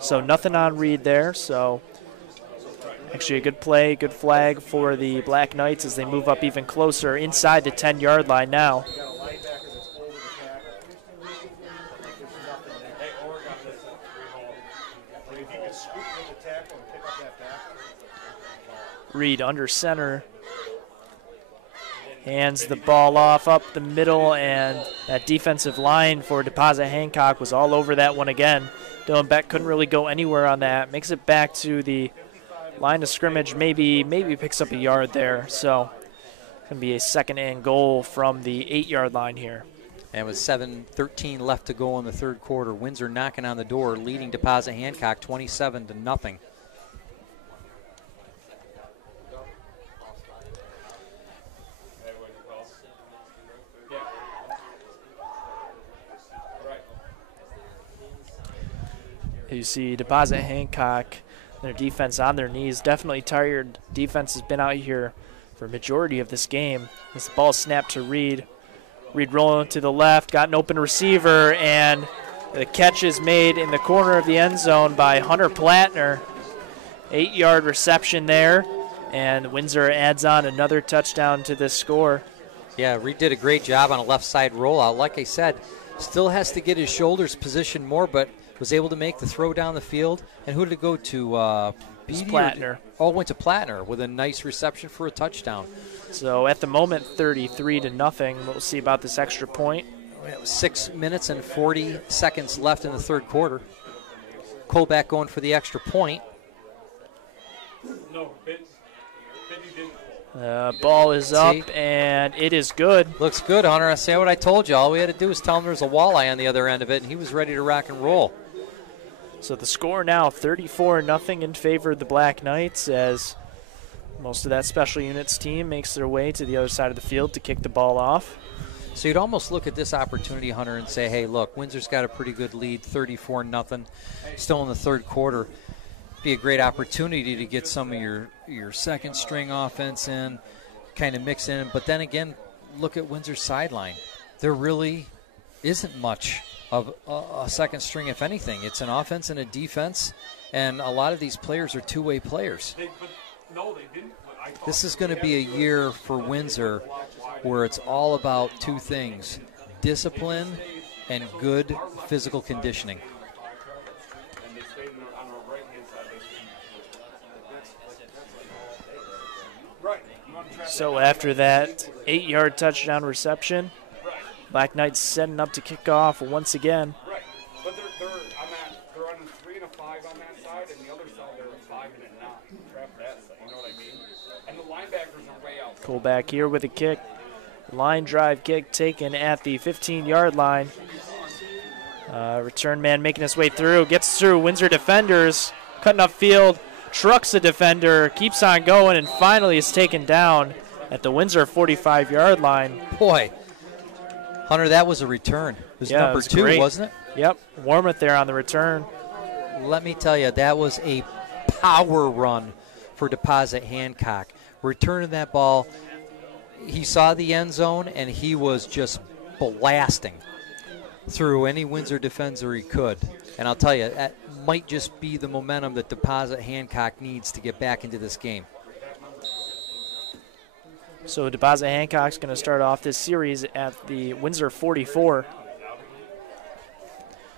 So nothing on Reed there. So actually a good play, good flag for the Black Knights as they move up even closer inside the 10-yard line now. Reed under center. Hands the ball off up the middle, and that defensive line for Deposit-Hancock was all over that one again. Dylan Beck couldn't really go anywhere on that. Makes it back to the line of scrimmage, maybe picks up a yard there. So it's going to be a second and goal from the 8-yard line here. And with 7:13 left to go in the third quarter, Windsor knocking on the door, leading Deposit-Hancock 27-0. You see Deposit-Hancock, their defense on their knees, definitely tired. Defense has been out here for a majority of this game. This ball snapped to Reed. Reed rolling to the left, got an open receiver, and the catch is made in the corner of the end zone by Hunter Plattner. 8-yard reception there, and Windsor adds on another touchdown to this score. Yeah, Reed did a great job on a left side rollout. Like I said, still has to get his shoulders positioned more, but was able to make the throw down the field. And who did it go to? Beatty Plattner. Went to Plattner with a nice reception for a touchdown. So at the moment, 33-0. We'll see about this extra point. 6 minutes and 40 seconds left in the third quarter. Colback going for the extra point. No, Benny didn't. Ball is up, and it is good. Looks good, Hunter. I say what I told you. All we had to do was tell him there's a walleye on the other end of it, and he was ready to rock and roll. So the score now 34-0 in favor of the Black Knights, as most of that special units team makes their way to the other side of the field to kick the ball off. So you'd almost look at this opportunity, Hunter, and say, hey, look, Windsor's got a pretty good lead, 34-0, still in the third quarter. Be a great opportunity to get some of your second string offense in, kind of mix in. But then again, look at Windsor's sideline. There really isn't much of a second string, if anything. It's an offense and a defense, and a lot of these players are two-way players. This is going to be a year for Windsor where it's all about two things: discipline and good physical conditioning. So after that 8-yard touchdown reception, Black Knights setting up to kick off once again. Right, but they're on a 3 and a 5 on that side, and the other side they're a 5 and a 9. Trap that side, you know what I mean? And the linebackers are way out. Colback here with a kick. Line drive kick taken at the 15-yard line. Return man making his way through, gets through Windsor defenders, cutting up field, trucks a defender, keeps on going, and finally is taken down at the Windsor 45-yard line. Boy, Hunter, that was a return. It was number 2, great. wasn't it? Yep, Warmouth there on the return. Let me tell you, that was a power run for Deposit-Hancock. Returning that ball, he saw the end zone, and he was just blasting through any Windsor defender he could. And I'll tell you, that might just be the momentum that Deposit-Hancock needs to get back into this game. So Deposit-Hancock's going to start off this series at the Windsor 44.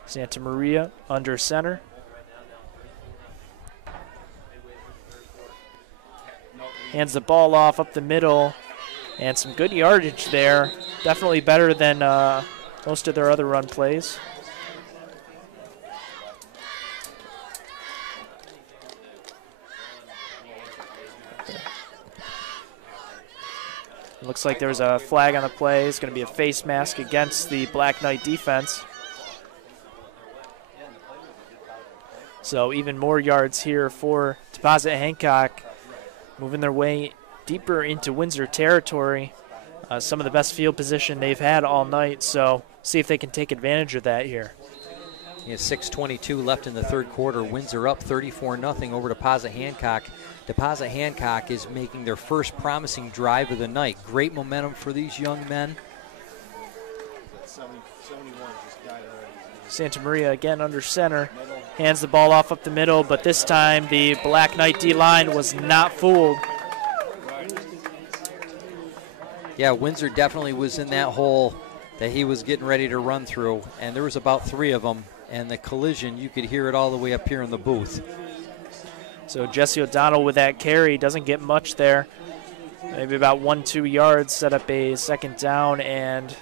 Santa Maria under center. Hands the ball off up the middle, and some good yardage there. Definitely better than most of their other run plays. Looks like there's a flag on the play. It's going to be a face mask against the Black Knight defense. So even more yards here for Deposit-Hancock, moving their way deeper into Windsor territory. Some of the best field position they've had all night, so see if they can take advantage of that here. 6:22 left in the third quarter. Windsor up 34-0 over Deposit-Hancock. Deposit-Hancock is making their first promising drive of the night. Great momentum for these young men. Santa Maria again under center. Hands the ball off up the middle, but this time the Black Knight D-line was not fooled. Yeah, Windsor definitely was in that hole that he was getting ready to run through, and there was about 3 of them, and the collision, you could hear it all the way up here in the booth. So Jesse O'Donnell with that carry, doesn't get much there. Maybe about 1-2 yards, set up a second down and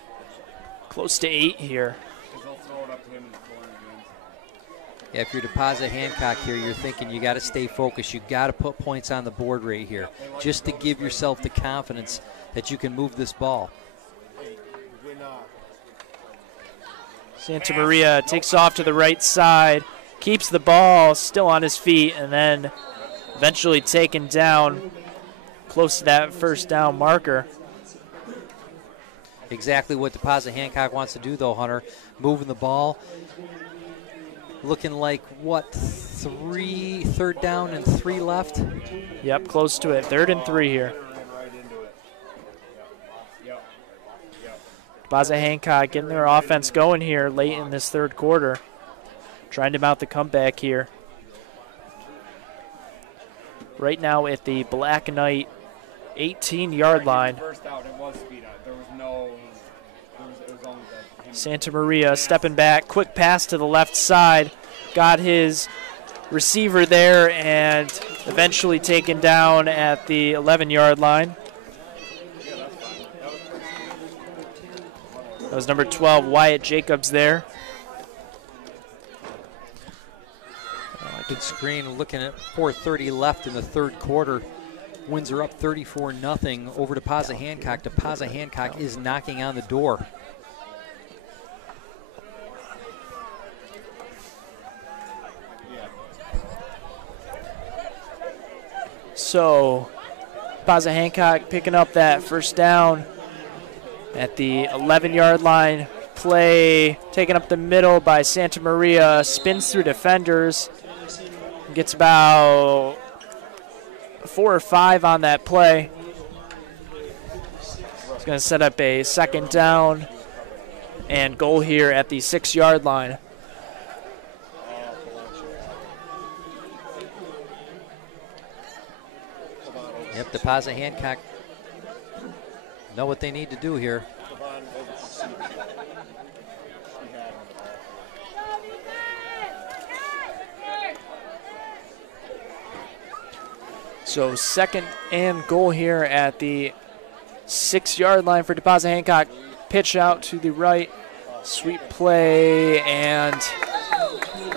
close to 8 here. Yeah, if you're Deposit-Hancock here, you're thinking you got to stay focused. You got to put points on the board right here, just to give yourself the confidence that you can move this ball. Santa Maria takes off to the right side, keeps the ball still on his feet, and then eventually taken down close to that first down marker. Exactly what Deposit-Hancock wants to do, though, Hunter. Moving the ball. Looking like, what, 3rd down and 3 left? Yep, close to it. 3rd and 3 here. Deposit-Hancock getting their offense going here late in this third quarter. Trying to mount the comeback here. Right now at the Black Knight 18-yard line. First out, it was speed out. There was Santa Maria stepping back, quick pass to the left side, got his receiver there and eventually taken down at the 11-yard line. That was number 12, Wyatt Jacobs there. Good screen, looking at 4:30 left in the third quarter. Windsor up 34-0 over Deposit-Hancock. Deposit-Hancock is knocking on the door. So, Deposit-Hancock picking up that first down at the 11-yard line. Play taken up the middle by Santa Maria, spins through defenders, gets about 4 or 5 on that play. It's going to set up a second down and goal here at the 6-yard line. Yep, Deposit-Hancock know what they need to do here. So second and goal here at the 6-yard line for Deposit-Hancock. Pitch out to the right, sweep play, and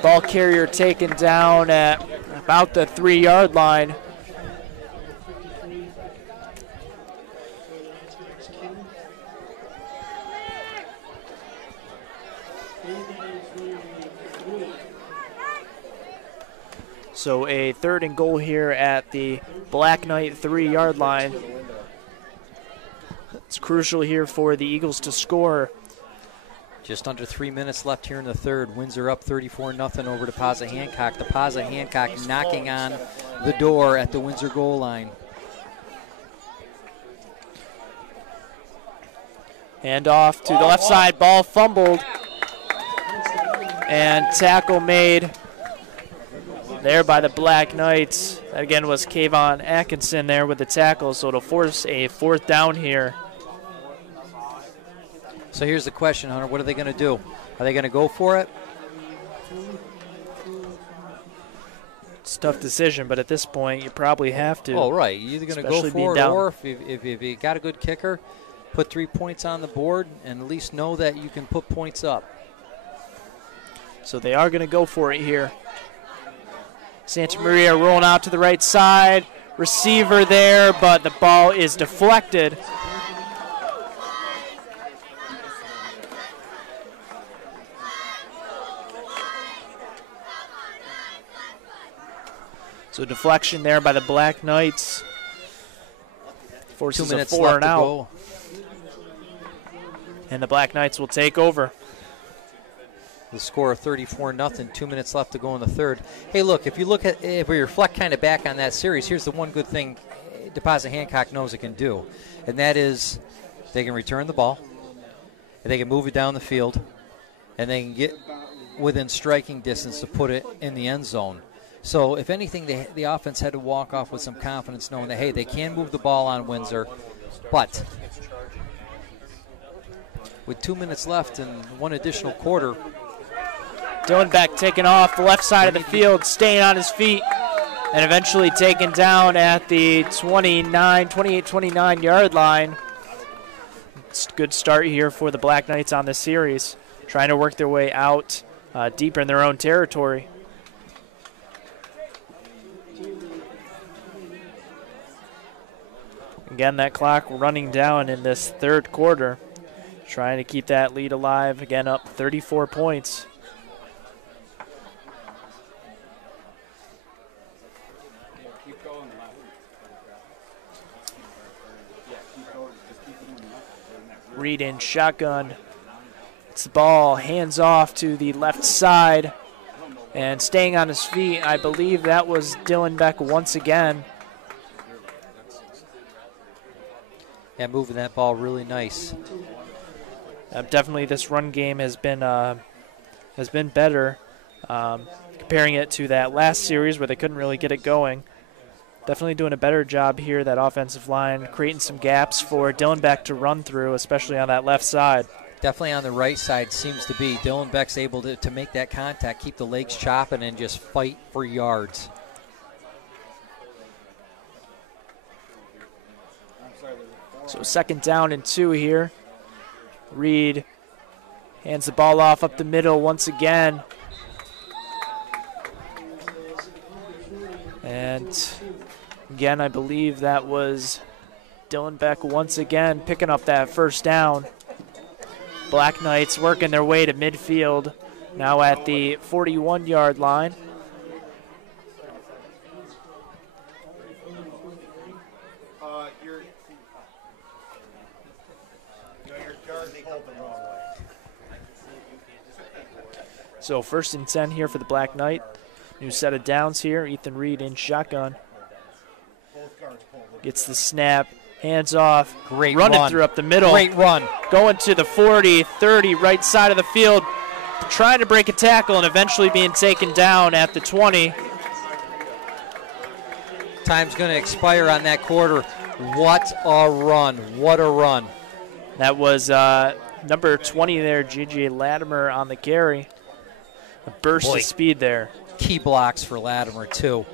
ball carrier taken down at about the 3-yard line. So a third and goal here at the Black Knight 3-yard line. It's crucial here for the Eagles to score. Just under 3 minutes left here in the third. Windsor up 34-0 over Deposit-Hancock. Deposit-Hancock knocking on the door at the Windsor goal line. Hand off to the left side, ball fumbled. And tackle made there by the Black Knights. That again was Kayvon Atkinson there with the tackle, so it'll force a fourth down here. So here's the question, Hunter. What are they going to do? Are they going to go for it? It's a tough decision, but at this point, you probably have to. Oh, right. You're either going to go for it, or if you got a good kicker, put 3 points on the board and at least know that you can put points up. So they are going to go for it here. Santa Maria rolling out to the right side. Receiver there, but the ball is deflected. So deflection there by the Black Knights. Forces 2 minutes a 4 left and to out. go. And the Black Knights will take over. The score of 34-0, 2 minutes left to go in the third. Hey, look, if we reflect kind of back on that series, here's the one good thing Deposit-Hancock knows it can do, and that is they can return the ball, and they can move it down the field, and they can get within striking distance to put it in the end zone. So if anything, the offense had to walk off with some confidence knowing that, hey, they can move the ball on Windsor, but with 2 minutes left and one additional quarter, Dylan Beck taking off the left side of the field, staying on his feet, and eventually taken down at the 28-29 yard line. It's a good start here for the Black Knights on this series, trying to work their way out deeper in their own territory. Again, that clock running down in this third quarter, trying to keep that lead alive. Again, up 34 points. Reed in shotgun. It's the ball, hands off to the left side. And staying on his feet, I believe that was Dylan Beck once again. Yeah, moving that ball really nice. Definitely this run game has been better. Comparing it to that last series where they couldn't really get it going. Definitely doing a better job here, that offensive line, creating some gaps for Dylan Beck to run through, especially on that left side. Definitely on the right side seems to be. Dylan Beck's able to make that contact, keep the legs chopping, and just fight for yards. So 2nd down and 2 here. Reed hands the ball off up the middle once again. And again, I believe that was Dylan Beck once again picking up that 1st down. Black Knights working their way to midfield, now at the 41-yard line. So 1st and 10 here for the Black Knight. New set of downs here. Ethan Reed in shotgun. Gets the snap. Hands off. Great running run. Through up the middle. Great run. Going to the 40, 30, right side of the field. Trying to break a tackle and eventually being taken down at the 20. Time's going to expire on that quarter. What a run. What a run. That was number 20 there, J.J. Latimer on the carry. A burst of speed there. Key blocks for Latimer, too.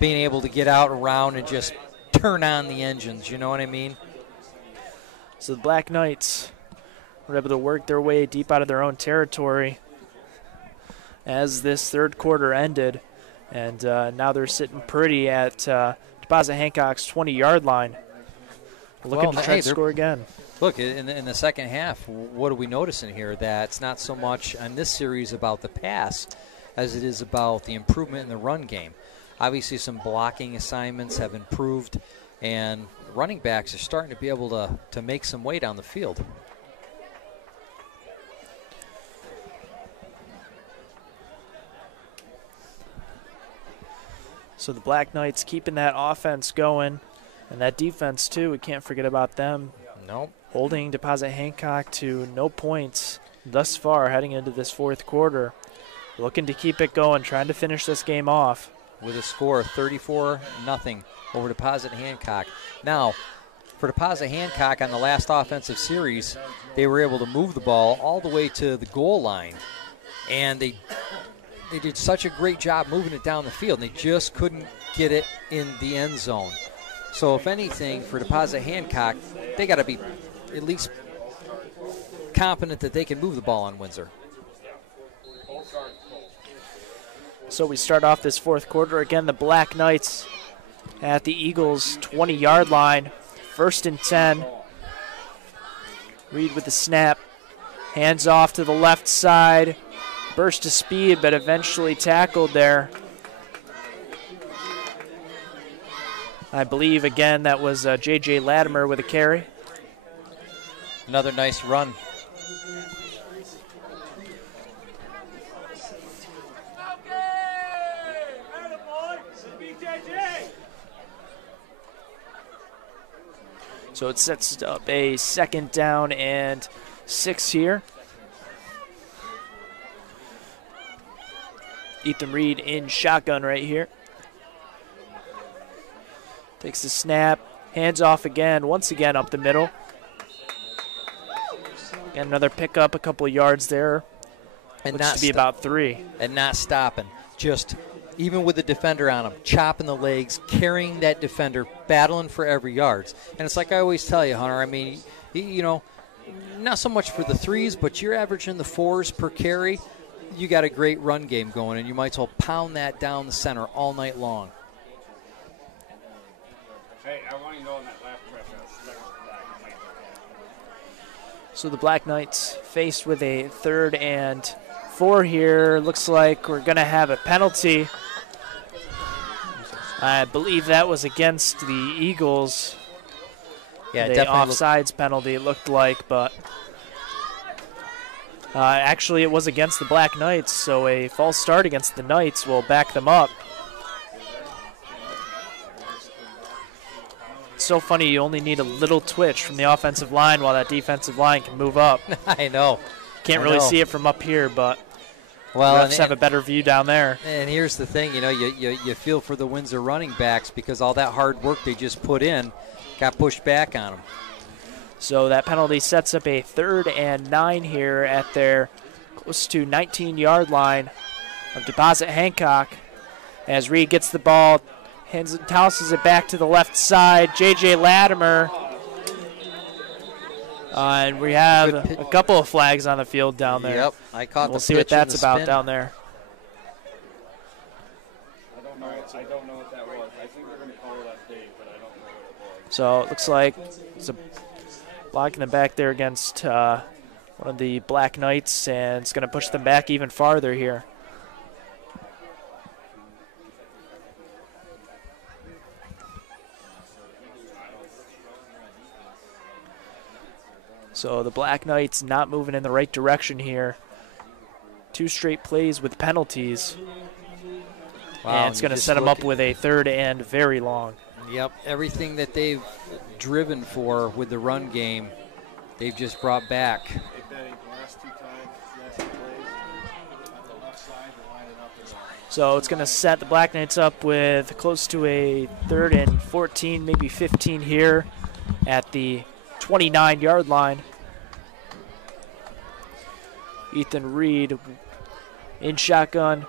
Being able to get out around and just turn on the engines, you know what I mean? So the Black Knights were able to work their way deep out of their own territory as this 3rd quarter ended. And now they're sitting pretty at Deposit-Hancock's 20-yard line. Looking to try to score again. Look, in the 2nd half, what are we noticing here? That it's not so much on this series about the pass as it is about the improvement in the run game. Obviously, some blocking assignments have improved, and running backs are starting to be able to make some way down the field. So the Black Knights keeping that offense going, and that defense, too. We can't forget about them. Nope. Holding Deposit-Hancock to no points thus far heading into this 4th quarter. Looking to keep it going, trying to finish this game off. With a score of 34-0 over Deposit-Hancock. Now, for Deposit-Hancock on the last offensive series, they were able to move the ball all the way to the goal line. And they did such a great job moving it down the field. They just couldn't get it in the end zone. So if anything, for Deposit-Hancock, they got to be at least confident that they can move the ball on Windsor. So we start off this 4th quarter. Again, the Black Knights at the Eagles' 20-yard line. 1st and 10. Reed with the snap. Hands off to the left side. Burst of speed, but eventually tackled there. I believe, again, that was J.J. Latimer with a carry. Another nice run. So it sets up a 2nd down and 6 here. Ethan Reed in shotgun right here. Takes the snap, hands off again, once again up the middle. Again, another pickup, a couple of yards there. And looks to be about 3. And not stopping. Just, even with the defender on him, chopping the legs, carrying that defender, battling for every yards. And it's like I always tell you, Hunter, I mean, you know, not so much for the 3s, but you're averaging the 4s per carry. You got a great run game going, and you might as well pound that down the center all night long. Hey, I want to know in that last press, back. So the Black Knights faced with a 3rd and 4 here. Looks like we're going to have a penalty. I believe that was against the Eagles. Yeah, the definitely offsides penalty, it looked like, but actually it was against the Black Knights, so a false start against the Knights will back them up. It's so funny, you only need a little twitch from the offensive line while that defensive line can move up. I know. Can't really see it from up here, but well, refs have a better view down there. And here's the thing, you know, you feel for the Windsor running backs because all that hard work they just put in got pushed back on them. So that penalty sets up a 3rd and 9 here at their close to 19-yard line of Deposit-Hancock. As Reed gets the ball, tosses it back to the left side. J.J. Latimer. And we have a couple of flags on the field down there. Yep, I caught We'll the see what pitch and that's the about spin. down there. I don't know what that was. I think they're going to call it up Dave, but I don't know what it was. So it looks like it's a block in the back there against one of the Black Knights, and it's going to push them back even farther here. So the Black Knights not moving in the right direction here. 2 straight plays with penalties. Wow, And it's going to set them up with a 3rd and very long. Yep, everything that they've driven for with the run game, they've just brought back. They betting the last 2 times, last 2 plays on the left side, they're lining up in the So it's going to set the Black Knights up with close to a 3rd and 14, maybe 15 here at the 29-yard line. Ethan Reed in shotgun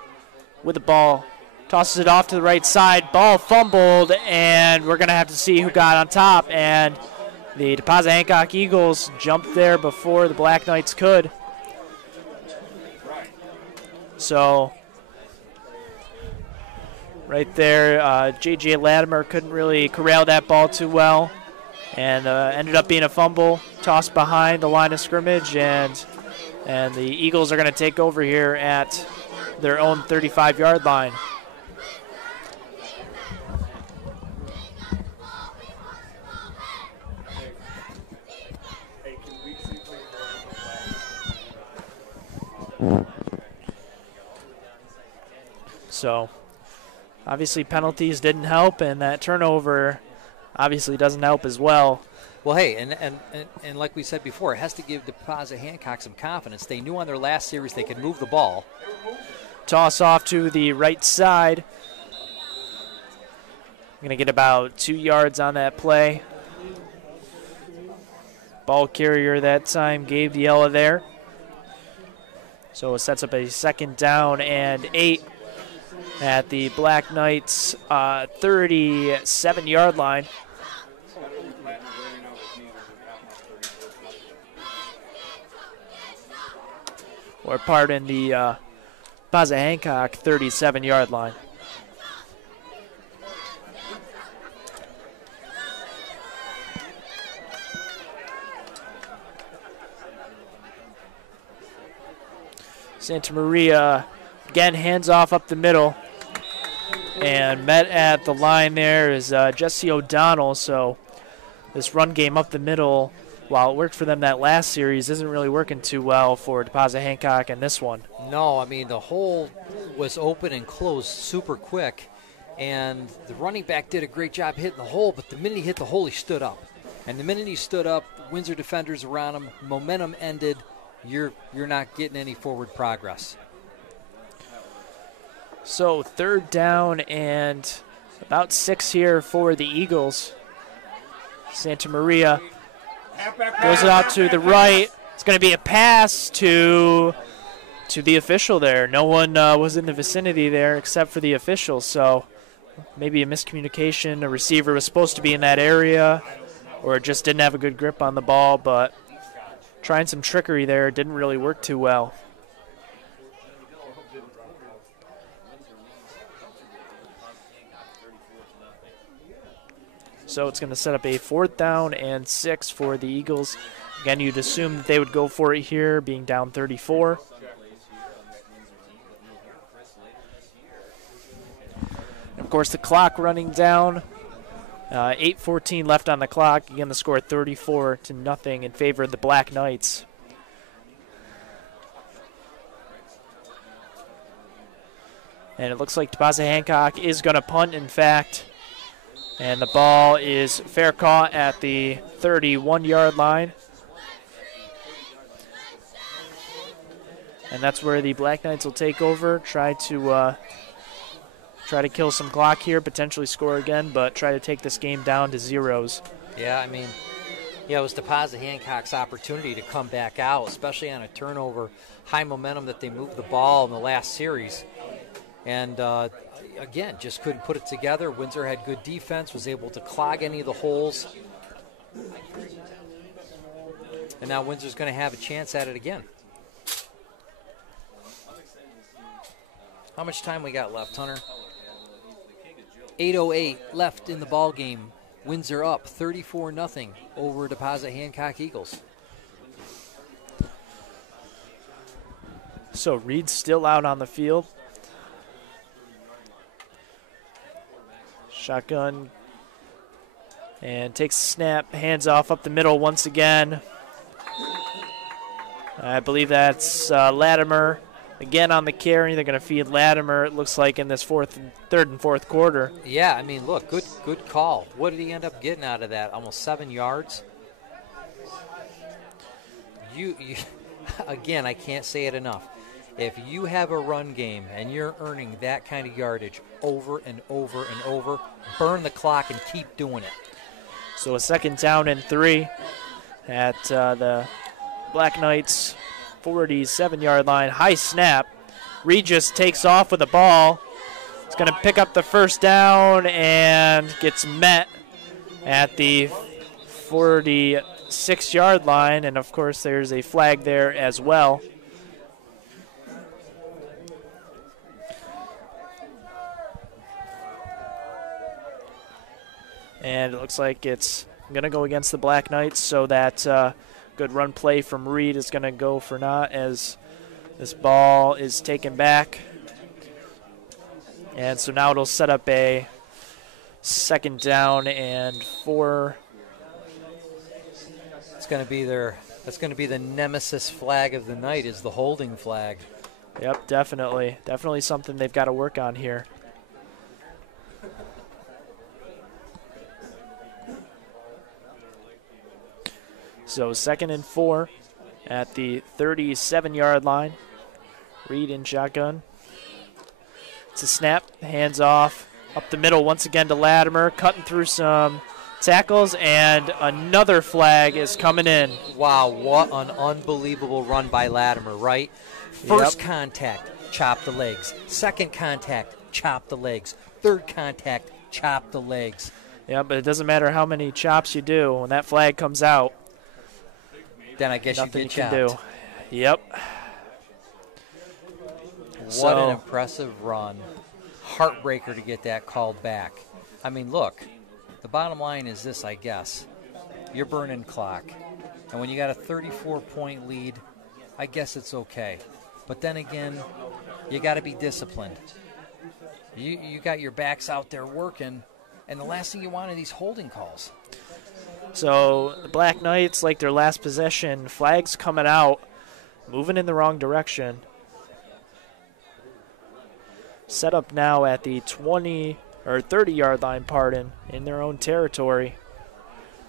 with the ball. Tosses it off to the right side. Ball fumbled, and we're going to have to see who got on top. And the Deposit-Hancock Eagles jumped there before the Black Knights could. So right there, J.J. Latimer couldn't really corral that ball too well, and ended up being a fumble, tossed behind the line of scrimmage, and the Eagles are going to take over here at their own 35-yard line. So obviously penalties didn't help, and that turnover obviously doesn't help as well. Well, hey, and like we said before, it has to give Deposit-Hancock some confidence. They knew on their last series they could move the ball. Toss off to the right side. Going to get about 2 yards on that play. Ball carrier that time, Gabe Diella there. So it sets up a 2nd down and 8 at the Black Knights 37-yard line. Or pardon, the Deposit-Hancock 37-yard line. Santa Maria, again, hands off up the middle. And met at the line there is Jesse O'Donnell. So this run game up the middle, while it worked for them that last series, isn't really working too well for Deposit-Hancock in this one. No, I mean, the hole was open and closed super quick, and the running back did a great job hitting the hole, but the minute he hit the hole, he stood up. And the minute he stood up, Windsor defenders around him, momentum ended. You're not getting any forward progress. So 3rd down and about 6 here for the Eagles. Santa Maria goes it out to the right. It's going to be a pass to the official there. No one was in the vicinity there except for the official, so maybe a miscommunication. A receiver was supposed to be in that area, or just didn't have a good grip on the ball, but trying some trickery there didn't really work too well. So it's going to set up a 4th down and 6 for the Eagles. Again, you'd assume that they would go for it here, being down 34. And of course, the clock running down. 8:14 left on the clock. Again, the score 34-0 in favor of the Black Knights. And it looks like Deposit-Hancock is going to punt, in fact. And the ball is fair caught at the 31-yard line. And that's where the Black Knights will take over, try to kill some clock here, potentially score again, but try to take this game down to zeros. Yeah, I mean, Yeah, it was Deposit-Hancock's opportunity to come back out, especially on a turnover, high momentum that they moved the ball in the last series. And, again, just couldn't put it together. Windsor had good defense, was able to clog any of the holes. And now Windsor's going to have a chance at it again. How much time we got left, Hunter? 8:08 left in the ball game. Windsor up 34-0 over Deposit-Hancock Eagles. So Reed's still out on the field. Shotgun. And takes a snap, hands off up the middle once again. I believe that's Latimer again on the carry. They're going to feed Latimer, it looks like, in this third and fourth quarter. Yeah, I mean, look, good call. What did he end up getting out of that? Almost 7 yards. You again, I can't say it enough. If you have a run game and you're earning that kind of yardage over and over and over, burn the clock and keep doing it. So a second down and 3 at the Black Knights 47-yard line. High snap. Reed just takes off with the ball. He's going to pick up the first down and gets met at the 46-yard line. And, of course, there's a flag there as well. And it looks like it's going to go against the Black Knights, so that good run play from Reed is going to go for naught as this ball is taken back. And so now it'll set up a second down and 4. It's going to be that's going to be the nemesis flag of the night, is the holding flag. Yep, definitely. Definitely something they've got to work on here. So 2nd and 4 at the 37-yard line. Reed in shotgun. It's a snap, hands off, up the middle once again to Latimer, cutting through some tackles, and another flag is coming in. Wow, what an unbelievable run by Latimer, right? First contact, chop the legs. Second contact, chop the legs. Third contact, chop the legs. Yeah, but it doesn't matter how many chops you do. When that flag comes out, then I guess nothing you get can chopped. do. Yep. What an impressive run. Heartbreaker to get that called back. I mean, look, the bottom line is this, I guess. You're burning clock. And when you got a 34-point lead, I guess it's okay. But then again, you got to be disciplined. You got your backs out there working, and the last thing you want are these holding calls. So the Black Knights, like their last possession, flags coming out, moving in the wrong direction. Set up now at the 30-yard line, in their own territory.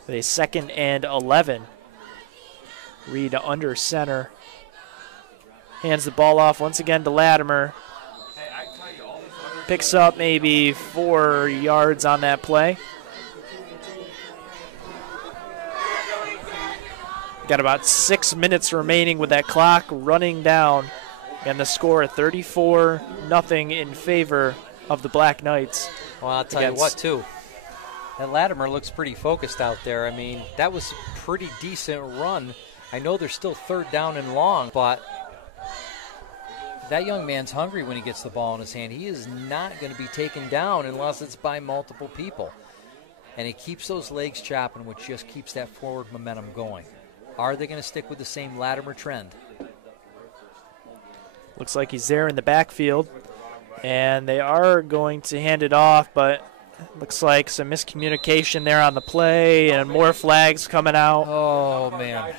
With a 2nd and 11. Reed under center. Hands the ball off once again to Latimer. Picks up maybe 4 yards on that play. Got about 6 minutes remaining with that clock running down. And the score at 34-0 in favor of the Black Knights. Well, I'll tell you what, too. That Latimer looks pretty focused out there. I mean, that was a pretty decent run. I know they're still 3rd down and long, but that young man's hungry when he gets the ball in his hand. He is not going to be taken down unless it's by multiple people. And he keeps those legs chopping, which just keeps that forward momentum going. Are they going to stick with the same Latimer trend? Looks like he's there in the backfield. And they are going to hand it off, but looks like some miscommunication there on the play and more flags coming out. Oh, man.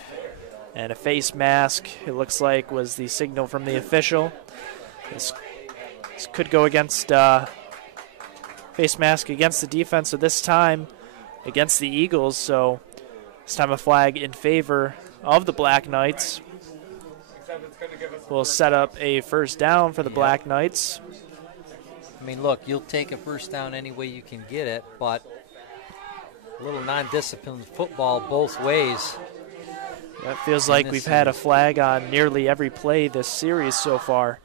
And a face mask, it looks like, was the signal from the official. This could go against face mask against the defense, so this time against the Eagles. So this time a flag in favor of the Black Knights. Will set up a first down for the Black Knights. I mean, look, you'll take a first down any way you can get it, but A little non-disciplined football both ways. It feels like we've had a flag on nearly every play this series so far.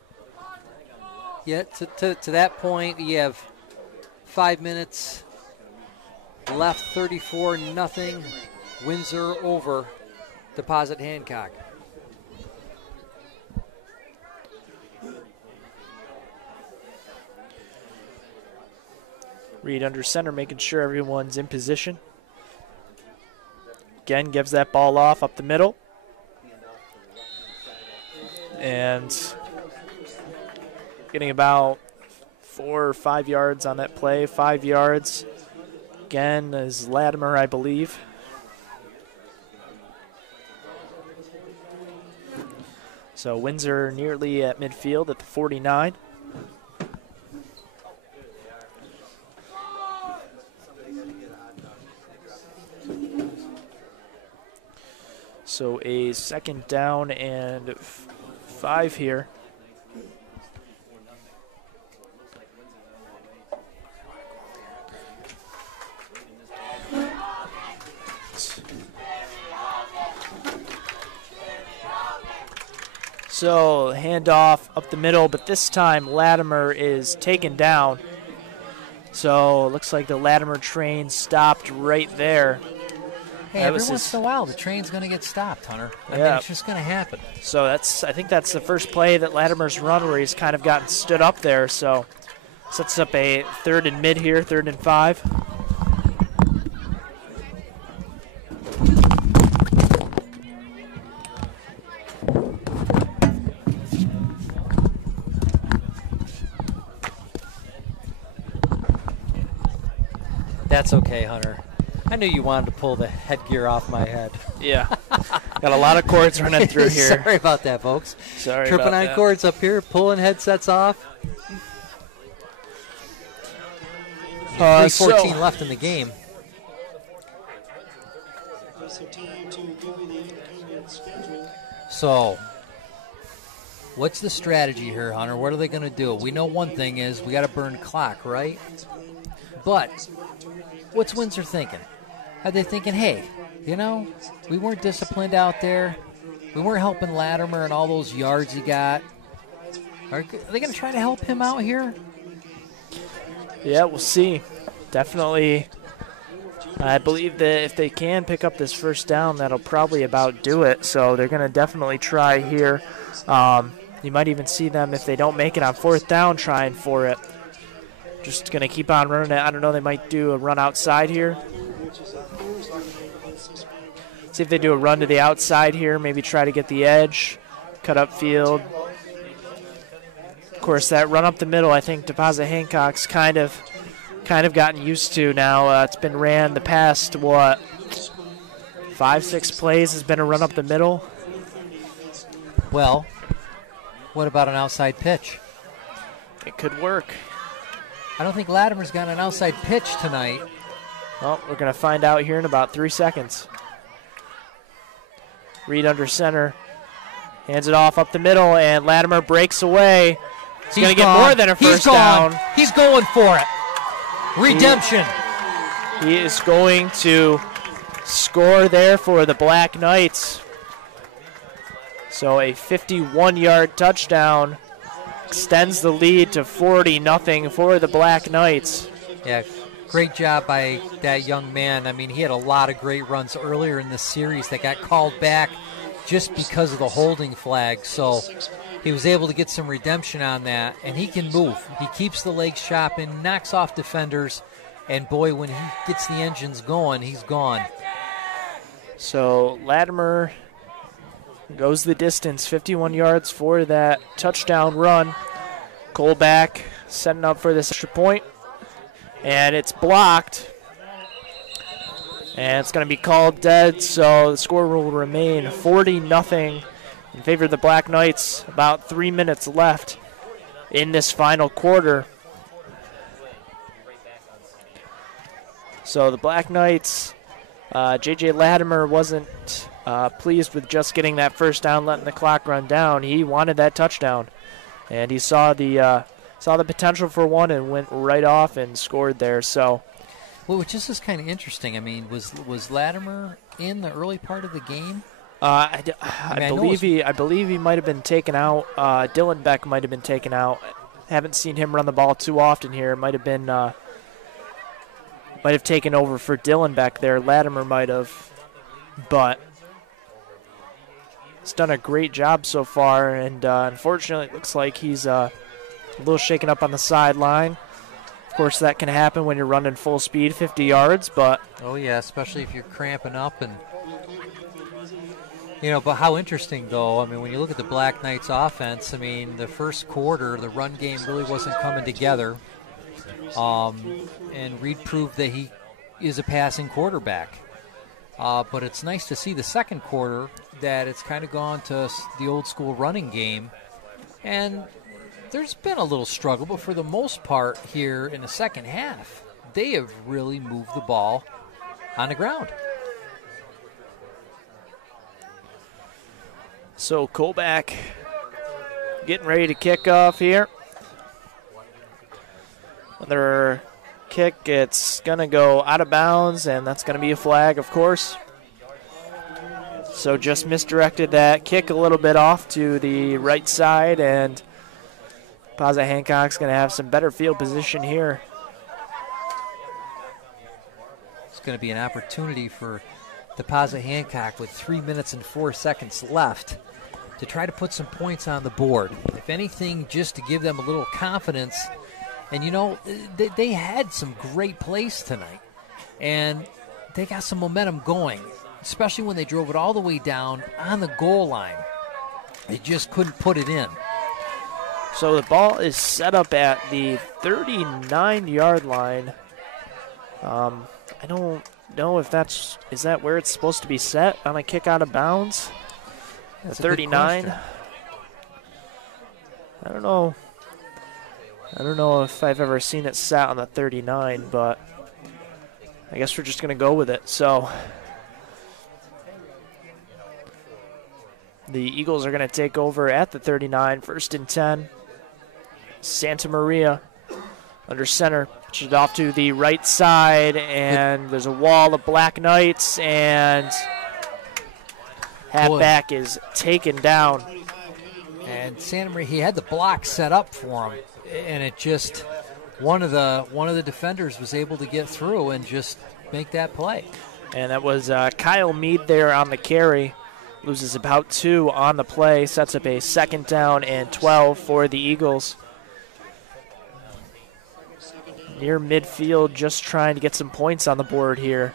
Yeah, to that point, you have 5 minutes left, 34-0. Windsor over Deposit-Hancock. Reed under center, making sure everyone's in position. Again, gives that ball off up the middle. And getting about 4 or 5 yards on that play. 5 yards. Again, is Latimer, I believe. So Windsor nearly at midfield at the 49. So a second down and 5 here. So handoff up the middle, but this time Latimer is taken down. So it looks like the Latimer train stopped right there. Hey, every once in a while the train's going to get stopped, Hunter. I mean, it's just going to happen. So I think that's the first play that Latimer's run where he's kind of gotten stood up there. So sets up a 3rd and mid here, 3rd and 5. That's okay, Hunter. I knew you wanted to pull the headgear off my head. Yeah. Got a lot of cords running through here. Sorry about that, folks. Sorry Tripping about on that. cords up here, pulling headsets off. 3:14 left in the game. So, what's the strategy here, Hunter? What are they going to do? We know one thing is we got to burn clock, right? But what's Windsor thinking? Are they thinking, hey, you know, we weren't disciplined out there. We weren't helping Latimer and all those yards he got. Are they going to try to help him out here? Yeah, we'll see. Definitely. I believe that if they can pick up this first down, that'll probably about do it. So they're going to definitely try here. You might even see them, if they don't make it on 4th down, trying for it. Just going to keep on running it. I don't know, they might do a run outside here. See if they do a run to the outside here, maybe try to get the edge, cut up field. Of course, that run up the middle, I think Deposit-Hancock's kind of gotten used to now. It's been ran the past, 5-6 plays has been a run up the middle. Well, what about an outside pitch? It could work. I don't think Latimer's got an outside pitch tonight. Well, we're going to find out here in about 3 seconds. Reed under center. Hands it off up the middle, and Latimer breaks away. He's going to get more than a first down. He's going for it. Redemption. He is going to score there for the Black Knights. So a 51-yard touchdown extends the lead to 40-0 for the Black Knights. Yeah, great job by that young man. I mean, he had a lot of great runs earlier in the series that got called back just because of the holding flag. So he was able to get some redemption on that, and he can move. He keeps the legs chopping, knocks off defenders, and boy, when he gets the engines going, he's gone. So Latimer goes the distance, 51 yards for that touchdown run. Colback setting up for this extra point, and it's blocked. And it's going to be called dead, so the score will remain 40-0 in favor of the Black Knights. About 3 minutes left in this final quarter. So the Black Knights, J.J. Latimer wasn't pleased with just getting that first down, letting the clock run down. He wanted that touchdown, and he saw the potential for one and went right off and scored there. So Well, which is just kind of interesting. I mean, was Latimer in the early part of the game? I believe he might have been taken out. Dylan Beck might have been taken out. Haven't seen him run the ball too often here. Might have been might have taken over for Dylan Beck there. Latimer might have, but he's done a great job so far. And unfortunately, it looks like he's a little shaken up on the sideline. Of course, that can happen when you're running full speed, 50 yards. But oh yeah, especially if you're cramping up and. But how interesting, though, I mean, when you look at the Black Knights offense, I mean, the first quarter, the run game really wasn't coming together. And Reed proved that he is a passing quarterback. But it's nice to see the second quarter that it's kind of gone to the old school running game. And there's been a little struggle, but for the most part here in the second half, they have really moved the ball on the ground. So Colback getting ready to kick off here. Another kick, it's going to go out of bounds, and that's going to be a flag, of course. So just misdirected that kick a little bit off to the right side, and Deposit-Hancock's going to have some better field position here. It's going to be an opportunity for Deposit-Hancock with 3 minutes and 4 seconds left to try to put some points on the board. If anything, just to give them a little confidence. And, they had some great plays tonight. And they got some momentum going, especially when they drove it all the way down on the goal line. They just couldn't put it in. So the ball is set up at the 39-yard line. I don't know if is that where it's supposed to be set on a kick out of bounds? That's 39. I don't know. I don't know if I've ever seen it sat on the 39, but I guess we're just going to go with it. So the Eagles are going to take over at the 39, 1st and 10. Santa Maria under center. Pitch it off to the right side, and there's a wall of Black Knights, and halfback is taken down. And Santa Maria, he had the block set up for him, and it just one of the defenders was able to get through and just make that play. And that was Kyle Mead there on the carry. Loses about 2 on the play, sets up a 2nd down and 12 for the Eagles. Near midfield, just trying to get some points on the board here.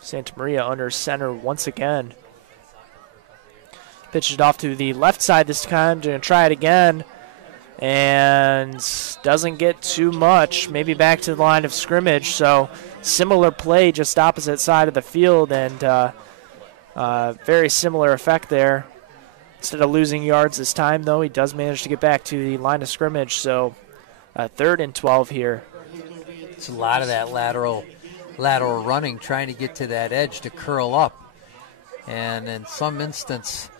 Santa Maria under center once again. Pitched it off to the left side this time. Going to try it again. And doesn't get too much. Maybe back to the line of scrimmage. So similar play just opposite side of the field. And very similar effect there. Instead of losing yards this time, though, he does manage to get back to the line of scrimmage. So 3rd and 12 here. It's a lot of that lateral running, trying to get to that edge to curl up. And in some instance,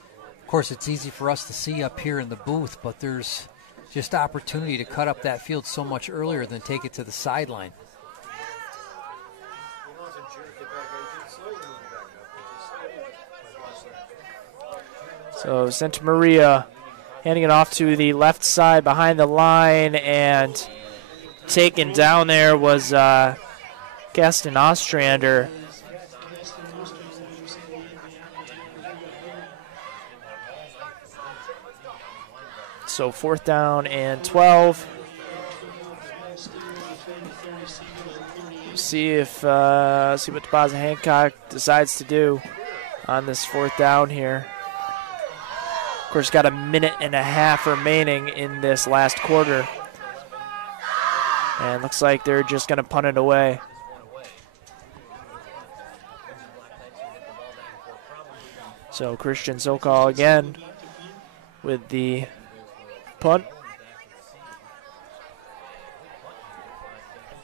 of course, it's easy for us to see up here in the booth, but there's just opportunity to cut up that field so much earlier than take it to the sideline. So Santa Maria handing it off to the left side behind the line, and taken down there was Gaston Ostrander. So 4th down and 12. See what Deposit-Hancock decides to do on this 4th down here. Of course, got a minute and a half remaining in this last quarter. And looks like they're just going to punt it away. So Christian Sokol again with the punt.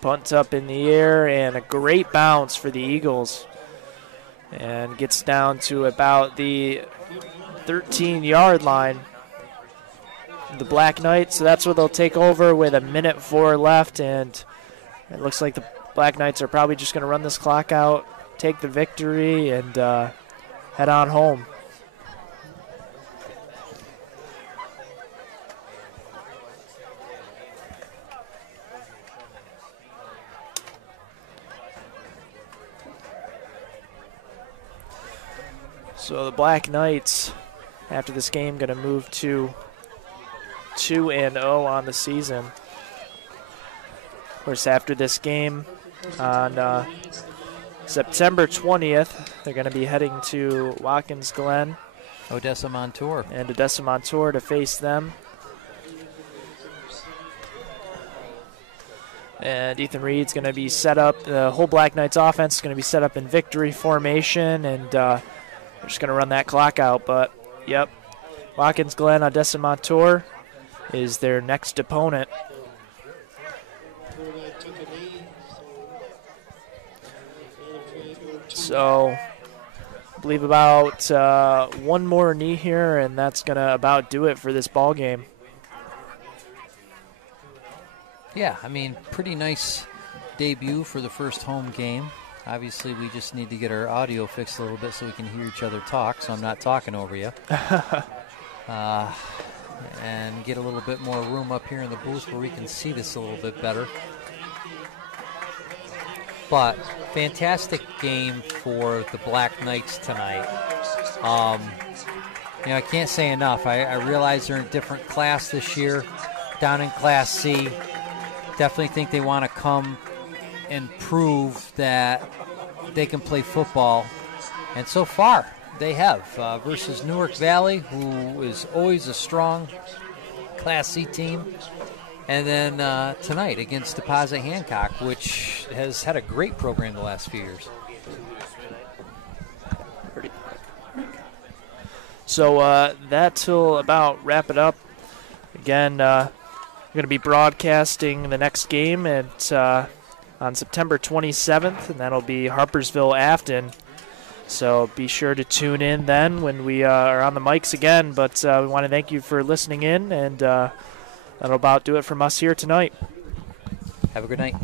Punt up in the air, and a great bounce for the Eagles. And gets down to about the 13-yard line. The Black Knights, so that's where they'll take over with 1:04 left, and it looks like the Black Knights are probably just going to run this clock out, take the victory, and head on home. So the Black Knights, after this game, going to move to 2-0 on the season. Of course, after this game on September 20th, they're going to be heading to Watkins Glen. Odessa Montour. And Odessa Montour to face them. And Ethan Reed's going to be set up. The whole Black Knights offense is going to be set up in victory formation, and they're just going to run that clock out. But, yep, Watkins Glen, Odessa Montour is their next opponent. So, I believe about one more knee here, and that's going to about do it for this ball game. Yeah, I mean, pretty nice debut for the first home game. Obviously, we just need to get our audio fixed a little bit so we can hear each other talk, so I'm not talking over you. And get a little bit more room up here in the booth where we can see this a little bit better. But fantastic game for the Black Knights tonight. I can't say enough. I realize they're in a different class this year, down in Class C. Definitely think they want to come and prove that they can play football. And so far, they have. Versus Newark Valley, who is always a strong Class C team. And then tonight against Deposit-Hancock, which has had a great program the last few years. So that'll about wrap it up. Again, we're going to be broadcasting the next game on September 27th, and that'll be Harpersville-Afton. So be sure to tune in then when we are on the mics again. But we want to thank you for listening in, and that'll about do it from us here tonight. Have a good night.